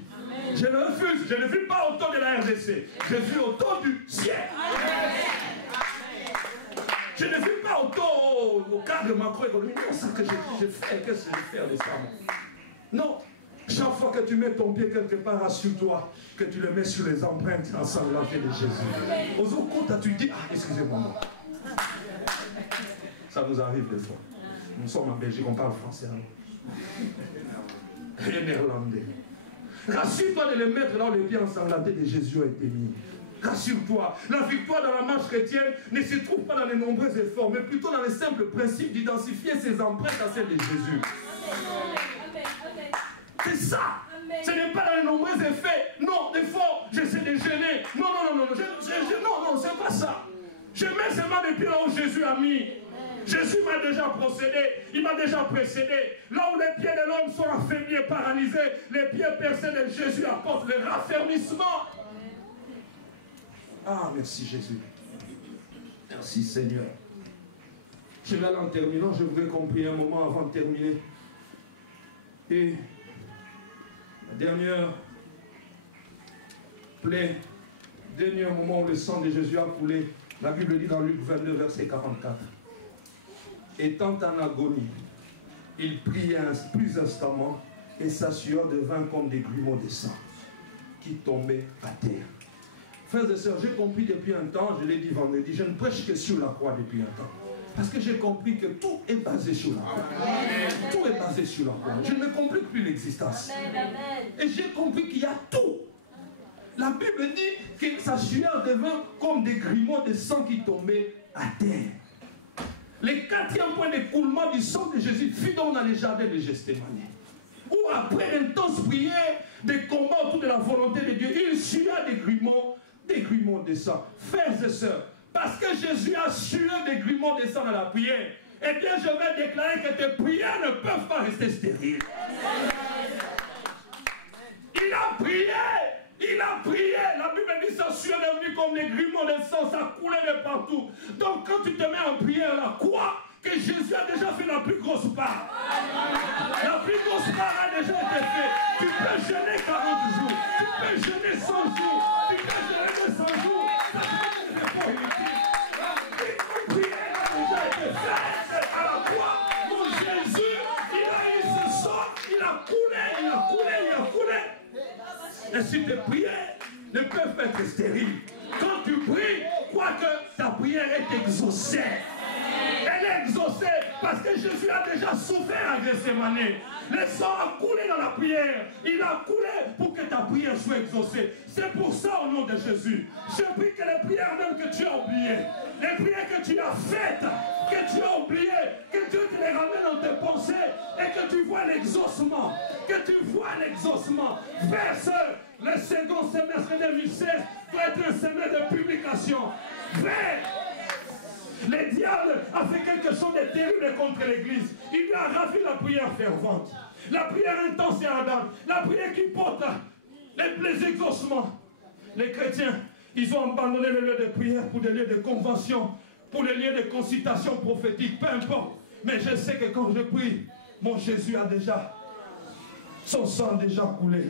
Je le refuse. Je ne vis pas autour de la RDC. Je vis autour du ciel. Je ne vis pas autour au cadre macroéconomique. Non, c'est ce que je fais. Qu'est-ce que je fais de ça? Non. Chaque fois que tu mets ton pied quelque part, assure-toi que tu le mets sur les empreintes ensanglantées de Jésus. Aux autres comptes, tu dis, ah, excusez-moi. Ça nous arrive des fois. Nous sommes en Belgique, on parle français. Et néerlandais. Rassure-toi de les mettre là où les pieds ensanglantés de Jésus ont été mis. Rassure-toi. La victoire dans la marche chrétienne ne se trouve pas dans les nombreux efforts, mais plutôt dans le simple principe d'identifier ses empreintes à celles de Jésus. C'est ça. Ce n'est pas dans les nombreux effets. Non, des fois, j'essaie de gêner. Non, c'est pas ça. Je mets seulement les pieds là où Jésus a mis. Jésus m'a déjà procédé. Il m'a déjà précédé. Là où les pieds de l'homme sont affaiblis et paralysés, les pieds percés de Jésus apportent le raffermissement. Ah, merci Jésus. Merci Seigneur. Je vais aller en terminant. Je voudrais qu'on prie un moment avant de terminer. Et la dernière plaie, dernier moment où le sang de Jésus a coulé, la Bible dit dans Luc 22, verset 44. Étant en agonie, il pria plus instamment et sa sueur devint comme des grumeaux de sang qui tombaient à terre. Frères et sœurs, j'ai compris depuis un temps, je l'ai dit vendredi, je ne prêche que sur la croix depuis un temps. Parce que j'ai compris que tout est basé sur la croix. Tout est basé sur la croix. Je ne complique plus l'existence. Et j'ai compris qu'il y a tout. La Bible dit que sa sueur devint comme des grumeaux de sang qui tombaient à terre. Le quatrième point d'écoulement du sang de Jésus fut donc dans les jardins de Gethsémani. Où après l'intense prière, des combats autour de la volonté de Dieu, il sua des grumeaux de sang. Frères et sœurs, parce que Jésus a sué des grumeaux de sang dans la prière, eh bien je vais déclarer que tes prières ne peuvent pas rester stériles. Il a prié. Il a prié. La Bible dit que sa sueur est venue comme des grumeaux de sang, ça coulait de partout. Donc quand tu te mets en prière là, crois que Jésus a déjà fait la plus grosse part. La plus grosse part a déjà été faite. Tu peux jeûner 40 jours. Tu peux jeûner 100 jours. Tu peux jeûner 100 jours. Ça ne fait pas inutile. Une prière a déjà été faite à la croix. Mon Jésus, il a eu ce sang. Il a coulé, il a coulé, il a coulé. Et si tes prières ne peuvent pas être stériles, quand tu pries, crois que ta prière est exaucée. Elle est exaucée parce que Jésus a déjà souffert à Gethsémani. Le sang a coulé dans la prière. Il a coulé pour que ta prière soit exaucée. C'est pour ça, au nom de Jésus, je prie que les prières même que tu as oubliées, les prières que tu as faites, que tu as oubliées, que Dieu te les ramène dans tes pensées et que tu vois l'exaucement. Que tu vois l'exaucement. Frères, sœurs, le second semestre 2016 doit être un semestre de publication. Frère, le diable a fait quelque chose de terrible contre l'Église. Il lui a ravi la prière fervente, la prière intense et ardente, la prière qui porte les exaucements. Les chrétiens, ils ont abandonné le lieu de prière pour des lieux de convention, pour les lieux de consultation prophétique, peu importe. Mais je sais que quand je prie, mon Jésus a déjà, son sang déjà coulé.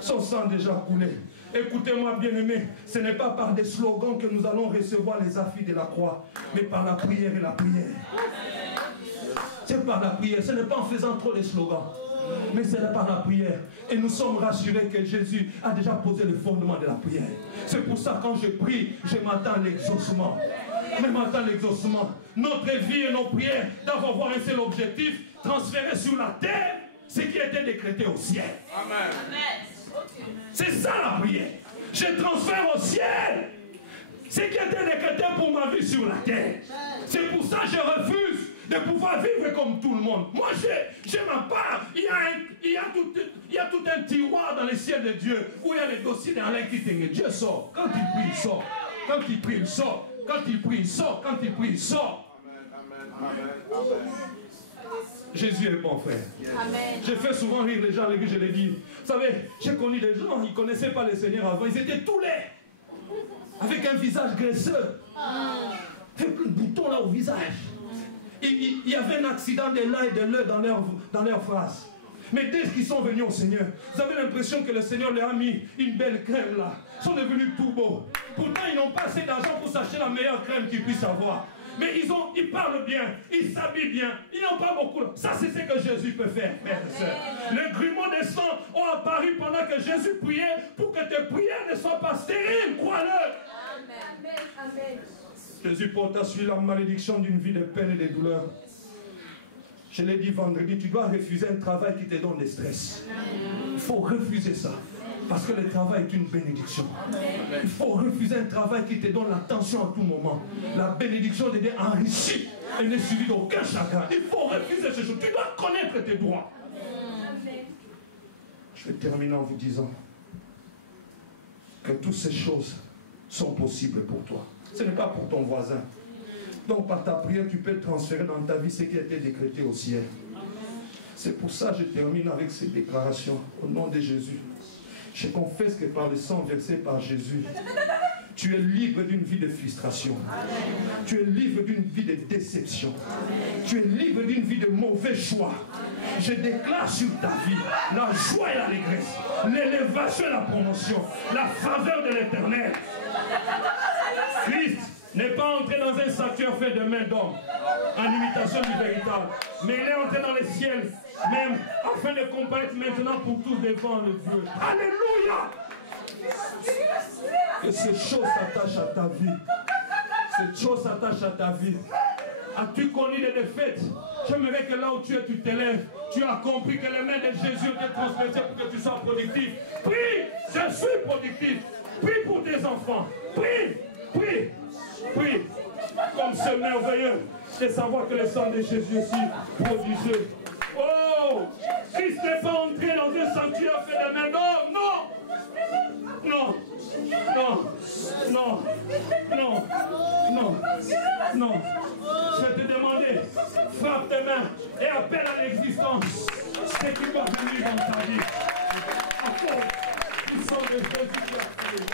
Son sang déjà coulé. Écoutez-moi bien aimé, ce n'est pas par des slogans que nous allons recevoir les affaires de la croix, mais par la prière et la prière. C'est par la prière, ce n'est pas en faisant trop de slogans, mais c'est par la prière. Et nous sommes rassurés que Jésus a déjà posé le fondement de la prière. C'est pour ça que quand je prie, je m'attends à l'exaucement. Je m'attends à l'exaucement. Notre vie et nos prières doivent avoir un seul objectif, transférer sur la terre ce qui était décrété au ciel. Amen. C'est ça la prière. Je transfère au ciel ce qui était décrété pour ma vie sur la terre. C'est pour ça que je refuse de pouvoir vivre comme tout le monde. Moi, j'ai ma part. Il y a tout un tiroir dans le ciel de Dieu où il y a les dossiers dans l'air. Dieu sort. Quand il prie, il sort. Quand il prie, il sort. Quand il prie, il sort. Quand il prie, il sort. Jésus est bon, frère. Amen. Je fais souvent rire les gens à l'église, je les dis. Vous savez, j'ai connu des gens, ils ne connaissaient pas le Seigneur avant. Ils étaient tous laids. Avec un visage graisseux. Avec un bouton là au visage. Il y avait un accident de là et de là dans leur phrase. Mais dès qu'ils sont venus au Seigneur, vous avez l'impression que le Seigneur leur a mis une belle crème là. Ils sont devenus tout beaux. Pourtant, ils n'ont pas assez d'argent pour s'acheter la meilleure crème qu'ils puissent avoir. Mais ils parlent bien, ils s'habillent bien, ils n'ont pas beaucoup. Ça, c'est ce que Jésus peut faire, frères et sœurs. Les grumeaux des sangs ont apparu pendant que Jésus priait pour que tes prières ne soient pas stériles, crois-le. Amen. Jésus porta sur la malédiction d'une vie de peine et de douleur. Je l'ai dit vendredi, tu dois refuser un travail qui te donne des stress. Il faut refuser ça. Parce que le travail est une bénédiction. Il faut refuser un travail qui te donne l'attention à tout moment. La bénédiction de Dieu enrichie et n'est suivie d'aucun chagrin. Il faut refuser ces choses. Tu dois connaître tes droits. Je vais terminer en vous disant que toutes ces choses sont possibles pour toi. Ce n'est pas pour ton voisin. Donc par ta prière, tu peux transférer dans ta vie ce qui a été décrété au ciel. C'est pour ça que je termine avec ces déclarations au nom de Jésus. Je confesse que par le sang versé par Jésus, tu es libre d'une vie de frustration. Tu es libre d'une vie de déception. Tu es libre d'une vie de mauvais choix. Je déclare sur ta vie la joie et l'allégresse, l'élévation et la promotion, la faveur de l'Éternel. Christ n'est pas entré dans un sanctuaire fait de main d'homme, en imitation du véritable, mais il est entré dans les ciels, même afin de comparaître maintenant pour tous devant le Dieu. Alléluia! Que ces choses s'attachent à ta vie. Ces choses s'attachent à ta vie. As-tu connu des défaites? J'aimerais que là où tu es, tu t'élèves. Tu as compris que les mains de Jésus ont été transférées pour que tu sois productif. Prie, je suis productif. Prie pour tes enfants. Prie, prie, prie. Comme c'est merveilleux de savoir que le sang de Jésus est aussi prodigieux. Oh, Christ n'est pas entré dans un sanctuaire fait de main d'homme. Non. Non, non, non, non, non, non. Je vais te demander, frappe tes mains et appelle à l'existence ce qui doit venir dans ta vie. Encore, nous sommes les Jésus.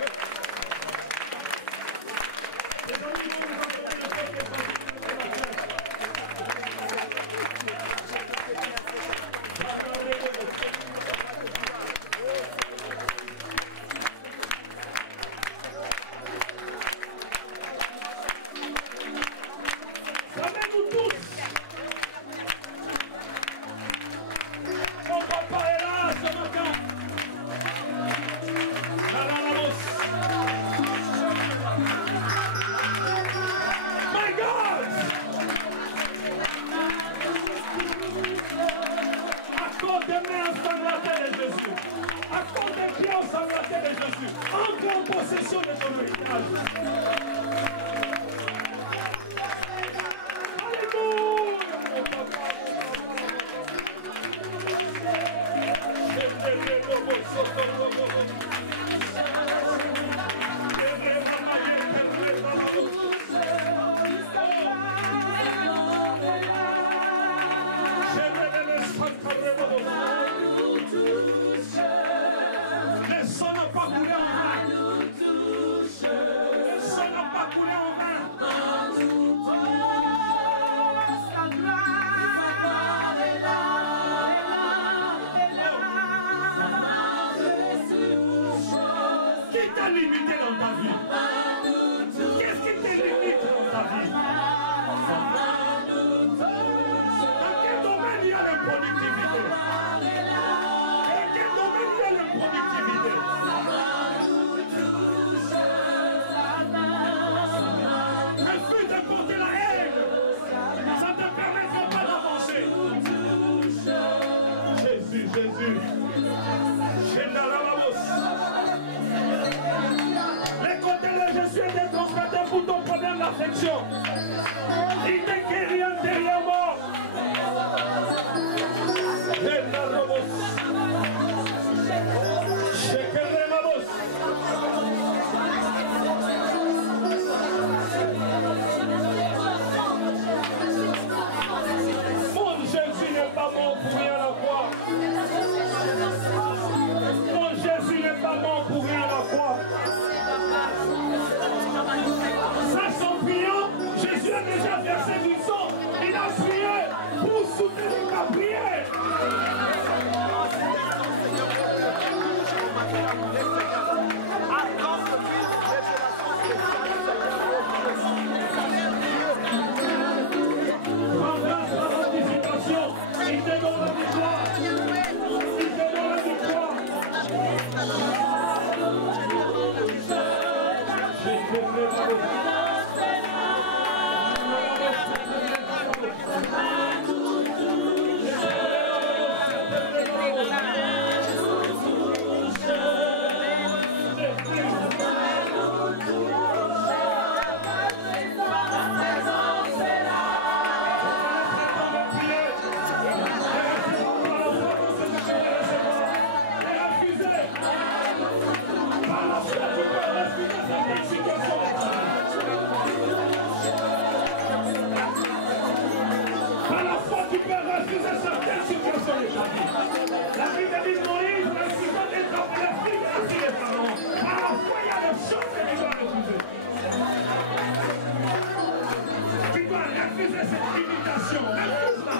limité dans ta vie? Qu'est-ce qui te limite dans ta vie? Dans quel domaine il y a l'improductivité? Dans quel domaine il y a l'improductivité? Refuse de porter la haine. Ça ne te permettra pas d'avancer. Jésus, Jésus. Écoutez-le, je suis été transporté pour ton problème d'affection. Il te guérit intérieurement. Mon Jésus n'est pas mort pour rien à la croix. Mon Jésus n'est pas mort pour rien à la croix. Ça, son priant, Jésus a déjà versé du sang. Il a prié pour soutenir ta prière. Remplace la mortification. Il te donne la victoire. Il te donne la victoire. La Bible dit Moïse, le suivant des hommes, la fille de la fille des parents. À la fois, il y a des choses que tu dois refuser. Tu dois refuser cette limitation. Refuse-la.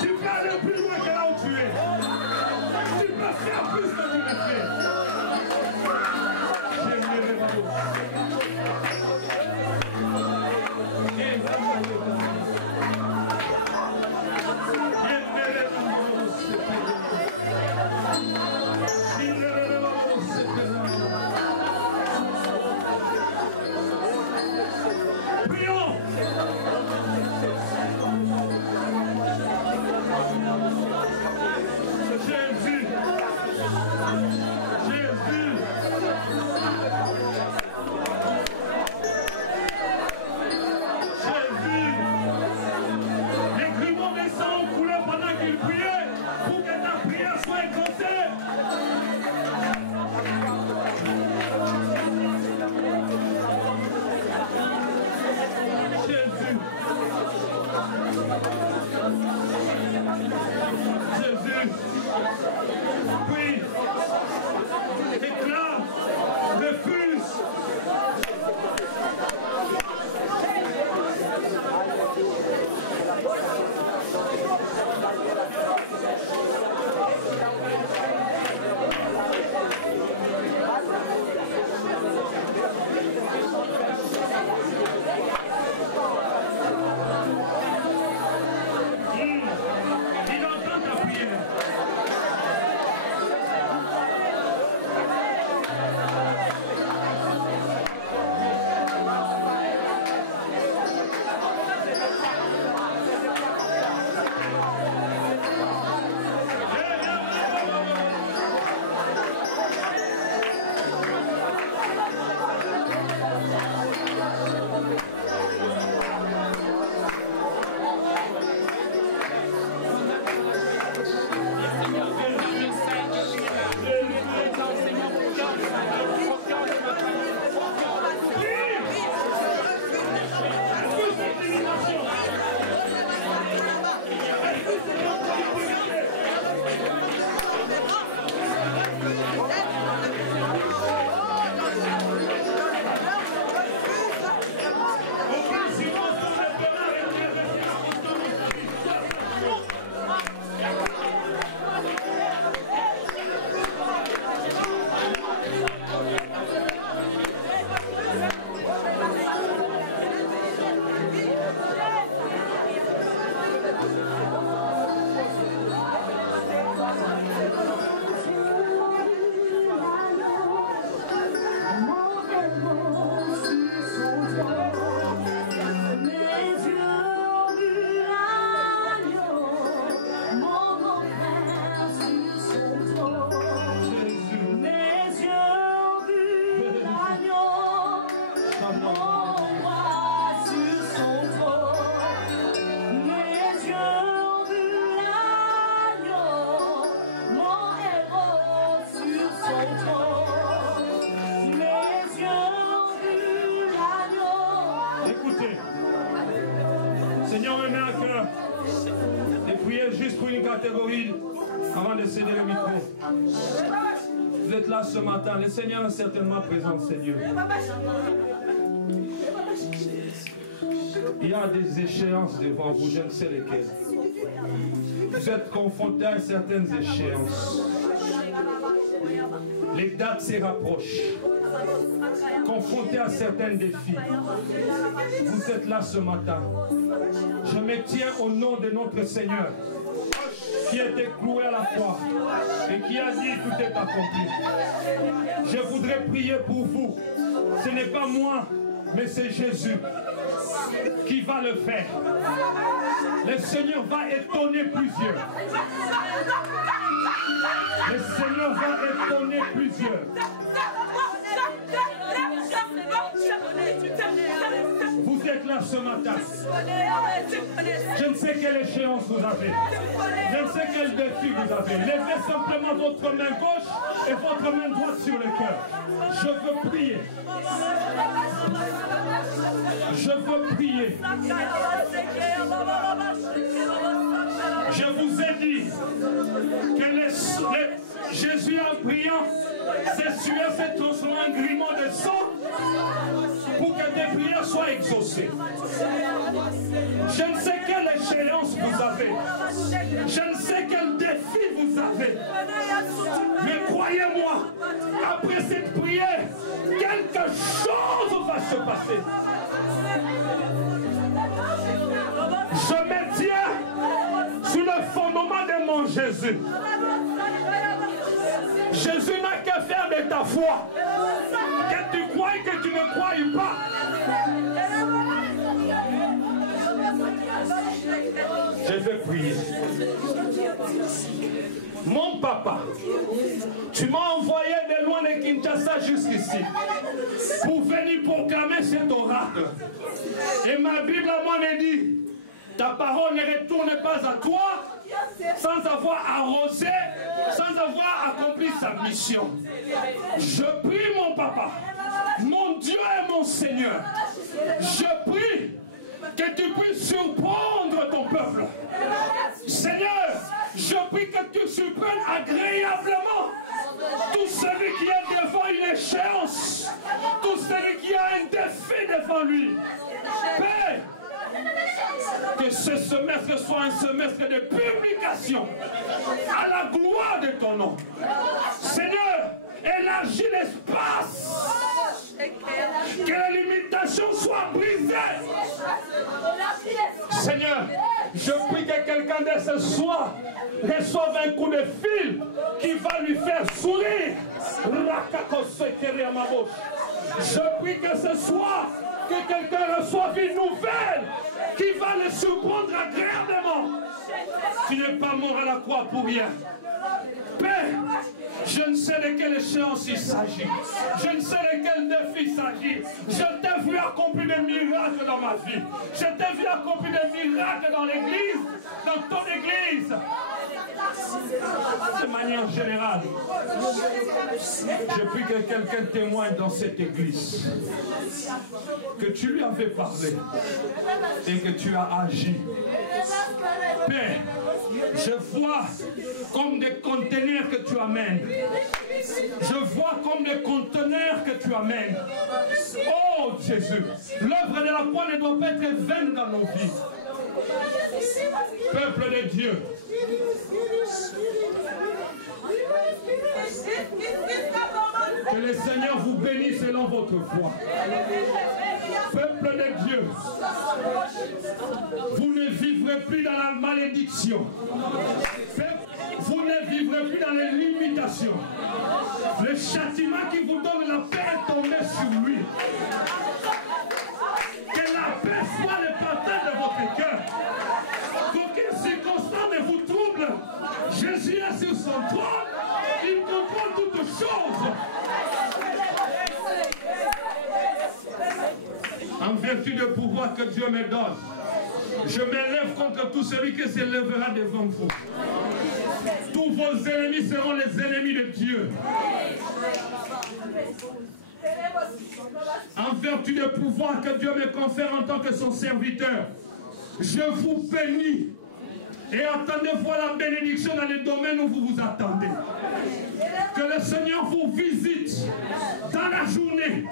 Tu peux aller plus loin que là où tu es. Tu peux faire plus que tu le fais. J'aimerais pas vous. juste pour une catégorie avant de céder le micro. Vous êtes là ce matin, le Seigneur est certainement présent, Seigneur. Il y a des échéances devant vous, je ne sais lesquelles. Vous êtes confrontés à certaines échéances. Les dates se rapprochent. Confrontés à certains défis. Vous êtes là ce matin. Je me tiens au nom de notre Seigneur, qui était cloué à la croix et qui a dit tout est accompli. Je voudrais prier pour vous. Ce n'est pas moi, mais c'est Jésus qui va le faire. Le Seigneur va étonner plusieurs. Le Seigneur va étonner plusieurs. Vous êtes là ce matin. Je ne sais quelle échéance vous avez. Je ne sais quel défi vous avez. Levez simplement votre main gauche et votre main droite sur le cœur. Je veux prier. Je veux prier. Je vous ai dit que Jésus en priant, ses sueurs s'est transformé en gréement de sang pour que des prières soient exaucées. Je ne sais quelle échéance vous avez. Je ne sais quel défi vous avez. Mais croyez-moi, après cette prière, quelque chose va se passer. Je me tiens sur le fondement de mon Jésus. Jésus n'a qu'à faire de ta foi. Que tu crois que tu ne crois pas. Je vais prier. Mon papa, tu m'as envoyé de loin de Kinshasa jusqu'ici pour venir proclamer cet oracle. Et ma Bible m'en dit, ta parole ne retourne pas à toi sans avoir arrosé, sans avoir accompli sa mission. Je prie mon papa, mon Dieu et mon Seigneur, je prie que tu puisses surprendre ton peuple. Seigneur, je prie que tu surprennes agréablement tout celui qui est devant une échéance, tout celui qui a un défi devant lui. Père, que ce semestre soit un semestre de publication à la gloire de ton nom. Seigneur, élargis l'espace. Que les limitations soient brisées. Seigneur, je prie que quelqu'un de ce soir reçoive un coup de fil qui va lui faire sourire. Je prie que ce soir, que quelqu'un reçoive une nouvelle qui va le surprendre agréablement. Tu n'es pas mort à la croix pour rien. Père, je ne sais de quelle échéance il s'agit. Je ne sais de quel défi il s'agit. Je t'ai vu accomplir des miracles dans ma vie. Je t'ai vu accomplir des miracles dans l'église, dans ton église. De manière générale, je prie que quelqu'un témoigne dans cette église que tu lui avais parlé et que tu as agi. Père, je vois comme des conteneurs que tu amènes. Je vois comme des conteneurs que tu amènes. Oh Jésus, l'œuvre de la croix ne doit pas être vaine dans nos vies. Peuple de Dieu, que le Seigneur vous bénisse selon votre foi. Peuple de Dieu, vous ne vivrez plus dans la malédiction. Vous ne vivrez plus dans les limitations. Le châtiment qui vous donne la paix est tombé sur lui. Que la paix soit le partage de votre cœur. Qu'aucune circonstance ne vous trouble. Jésus est sur son trône. Il contrôle toutes choses. En vertu du pouvoir que Dieu me donne, je m'élève contre tout celui qui s'élèvera devant vous. Tous vos ennemis seront les ennemis de Dieu. En vertu du pouvoir que Dieu me confère en tant que son serviteur, je vous bénis Et attendez voir la bénédiction dans les domaines où vous vous attendez. Que le Seigneur vous visite dans la journée,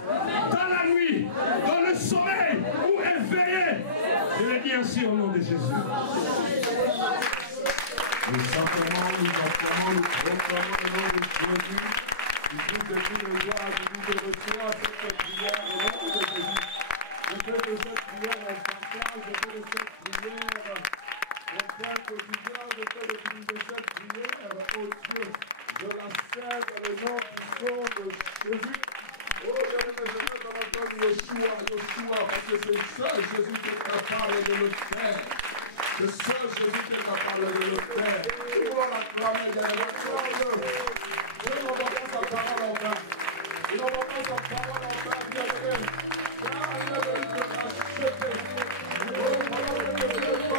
dans la nuit, dans le sommeil ou éveillé. Je le dis ainsi au nom de Jésus. Et simplement, nous apprenons, nous proclamons le nom de Jésus. Il vous dédie le joie de nous de recevoir cette prière au nom de Jésus. Je fais de cette prière un partage, je fais de cette prière mon Père quotidien, je fais de cette prière, oh Dieu, je la sers dans le nom puissant de Jésus. Oh, bien-aimé, dans la donne Yeshua, parce que c'est seul Jésus qui est capable de le faire. C'est seul Jésus qui est capable de le faire. Oh, l'acclamer, bien-aimé, acclame-le. Il n'envoie pas sa parole en vain. Il n'envoie pas sa parole en vain, bien-aimé. Car il est venu te racheter. Oh, voilà le Dieu de Jésus.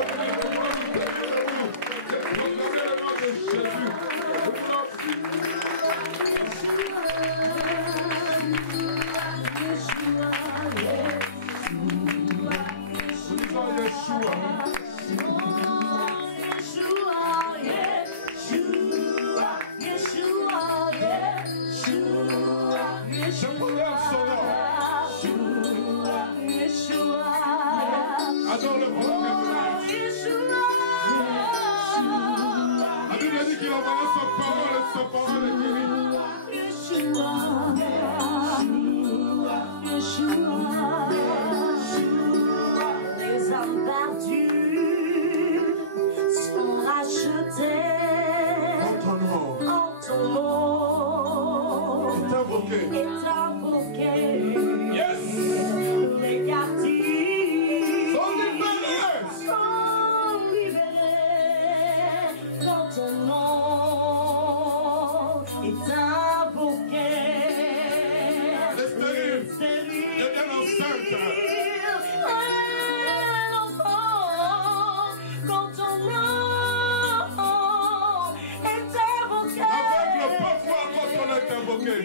Adore le bon qu'il a envoyé sa parole et sa parole est guérie. Les âmes perdues sont rachetées en ton nom. Est invoqué. Yes. Les captifs sont libérés dans ton nom. Est invoqué. Les stériles deviennent enceintes. Quand ton nom est invoqué. Aveugle peut voir quand on est invoqué.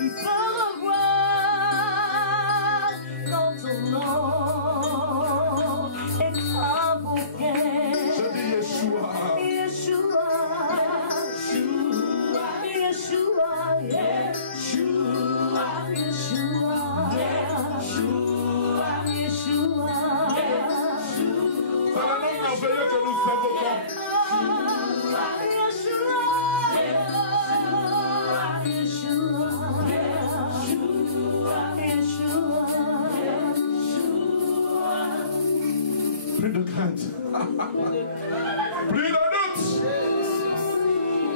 Il peut revoir quand ton nom est invoqué. Je dis Yeshua. Yeshua, Yeshua, Yeshua, Yeshua, Yeshua, Yeshua. C'est le nom merveilleux que nous invoquons. Plus de crainte. Plus de doute.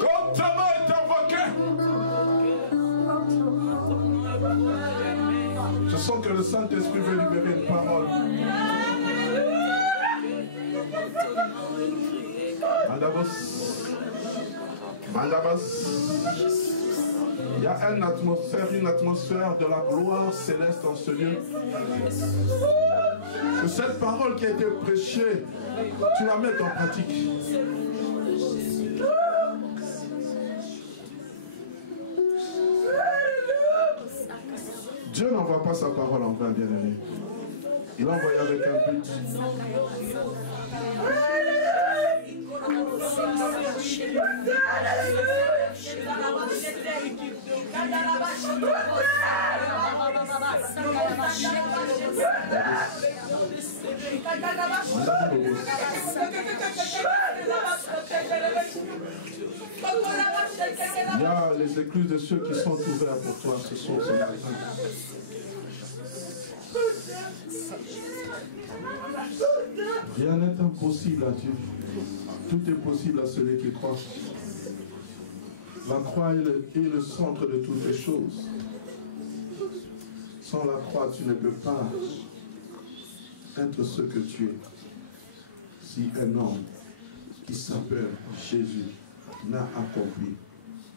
Quand ta main est invoquée. Je sens que le Saint-Esprit veut libérer une parole. Mandabas. Il y a une atmosphère de la gloire céleste en ce lieu. Que cette parole qui a été prêchée, tu la mettes en pratique. Dieu n'envoie pas sa parole en vain, bien-aimé. Il l'a envoyé avec un but. Il y a les écluses de ceux qui sont ouverts pour toi ce soir, ce matin. Rien n'est impossible à Dieu. Tout est possible à celui qui croit. La croix est le centre de toutes les choses. Sans la croix, tu ne peux pas être ce que tu es. Si un homme qui s'appelle Jésus n'a accompli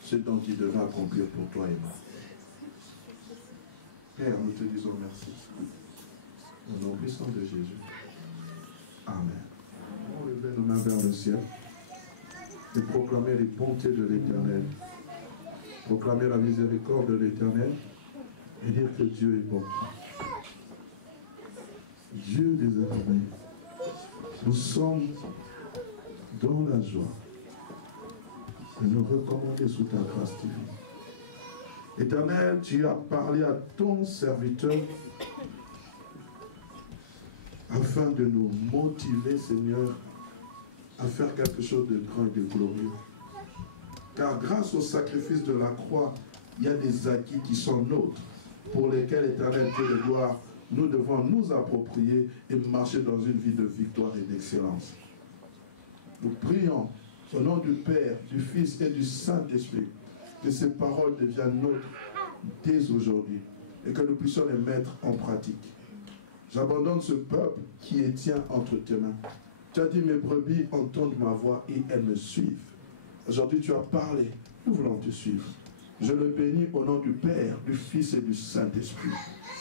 ce dont il devait accomplir pour toi et moi. Père, nous te disons merci. Au nom puissant de Jésus. Amen. On lève nos mains vers le ciel et proclamer les bontés de l'Éternel. Proclamer la miséricorde de l'Éternel et dire que Dieu est bon. Dieu des armées Nous sommes dans la joie de nous recommander sous ta grâce divine. Éternel, tu as parlé à ton serviteur afin de nous motiver, Seigneur, à faire quelque chose de grand et de glorieux. Car grâce au sacrifice de la croix, il y a des acquis qui sont nôtres, pour lesquels, Éternel Dieu de gloire, nous devons nous approprier et marcher dans une vie de victoire et d'excellence. Nous prions au nom du Père, du Fils et du Saint-Esprit, que ces paroles deviennent nôtres dès aujourd'hui et que nous puissions les mettre en pratique. J'abandonne ce peuple qui est tien entre tes mains. Tu as dit, mes brebis entendent ma voix et elles me suivent. Aujourd'hui, tu as parlé, nous voulons te suivre. Je le bénis au nom du Père, du Fils et du Saint-Esprit.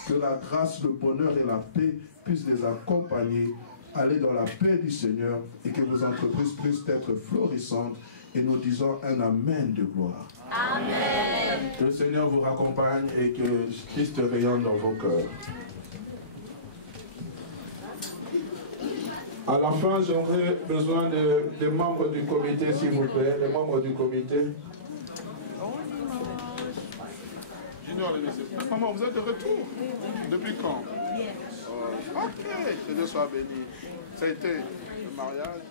Que la grâce, le bonheur et la paix puissent les accompagner, aller dans la paix du Seigneur et que vos entreprises puissent être florissantes. Et nous disons un Amen de gloire. Amen. Que le Seigneur vous raccompagne et que Christ rayonne dans vos cœurs. À la fin, j'aurai besoin des membres du comité, s'il vous plaît, les membres du comité. Junior, maman, vous êtes de retour? Depuis quand? Ok, que Dieu soit béni. Ça a été le mariage.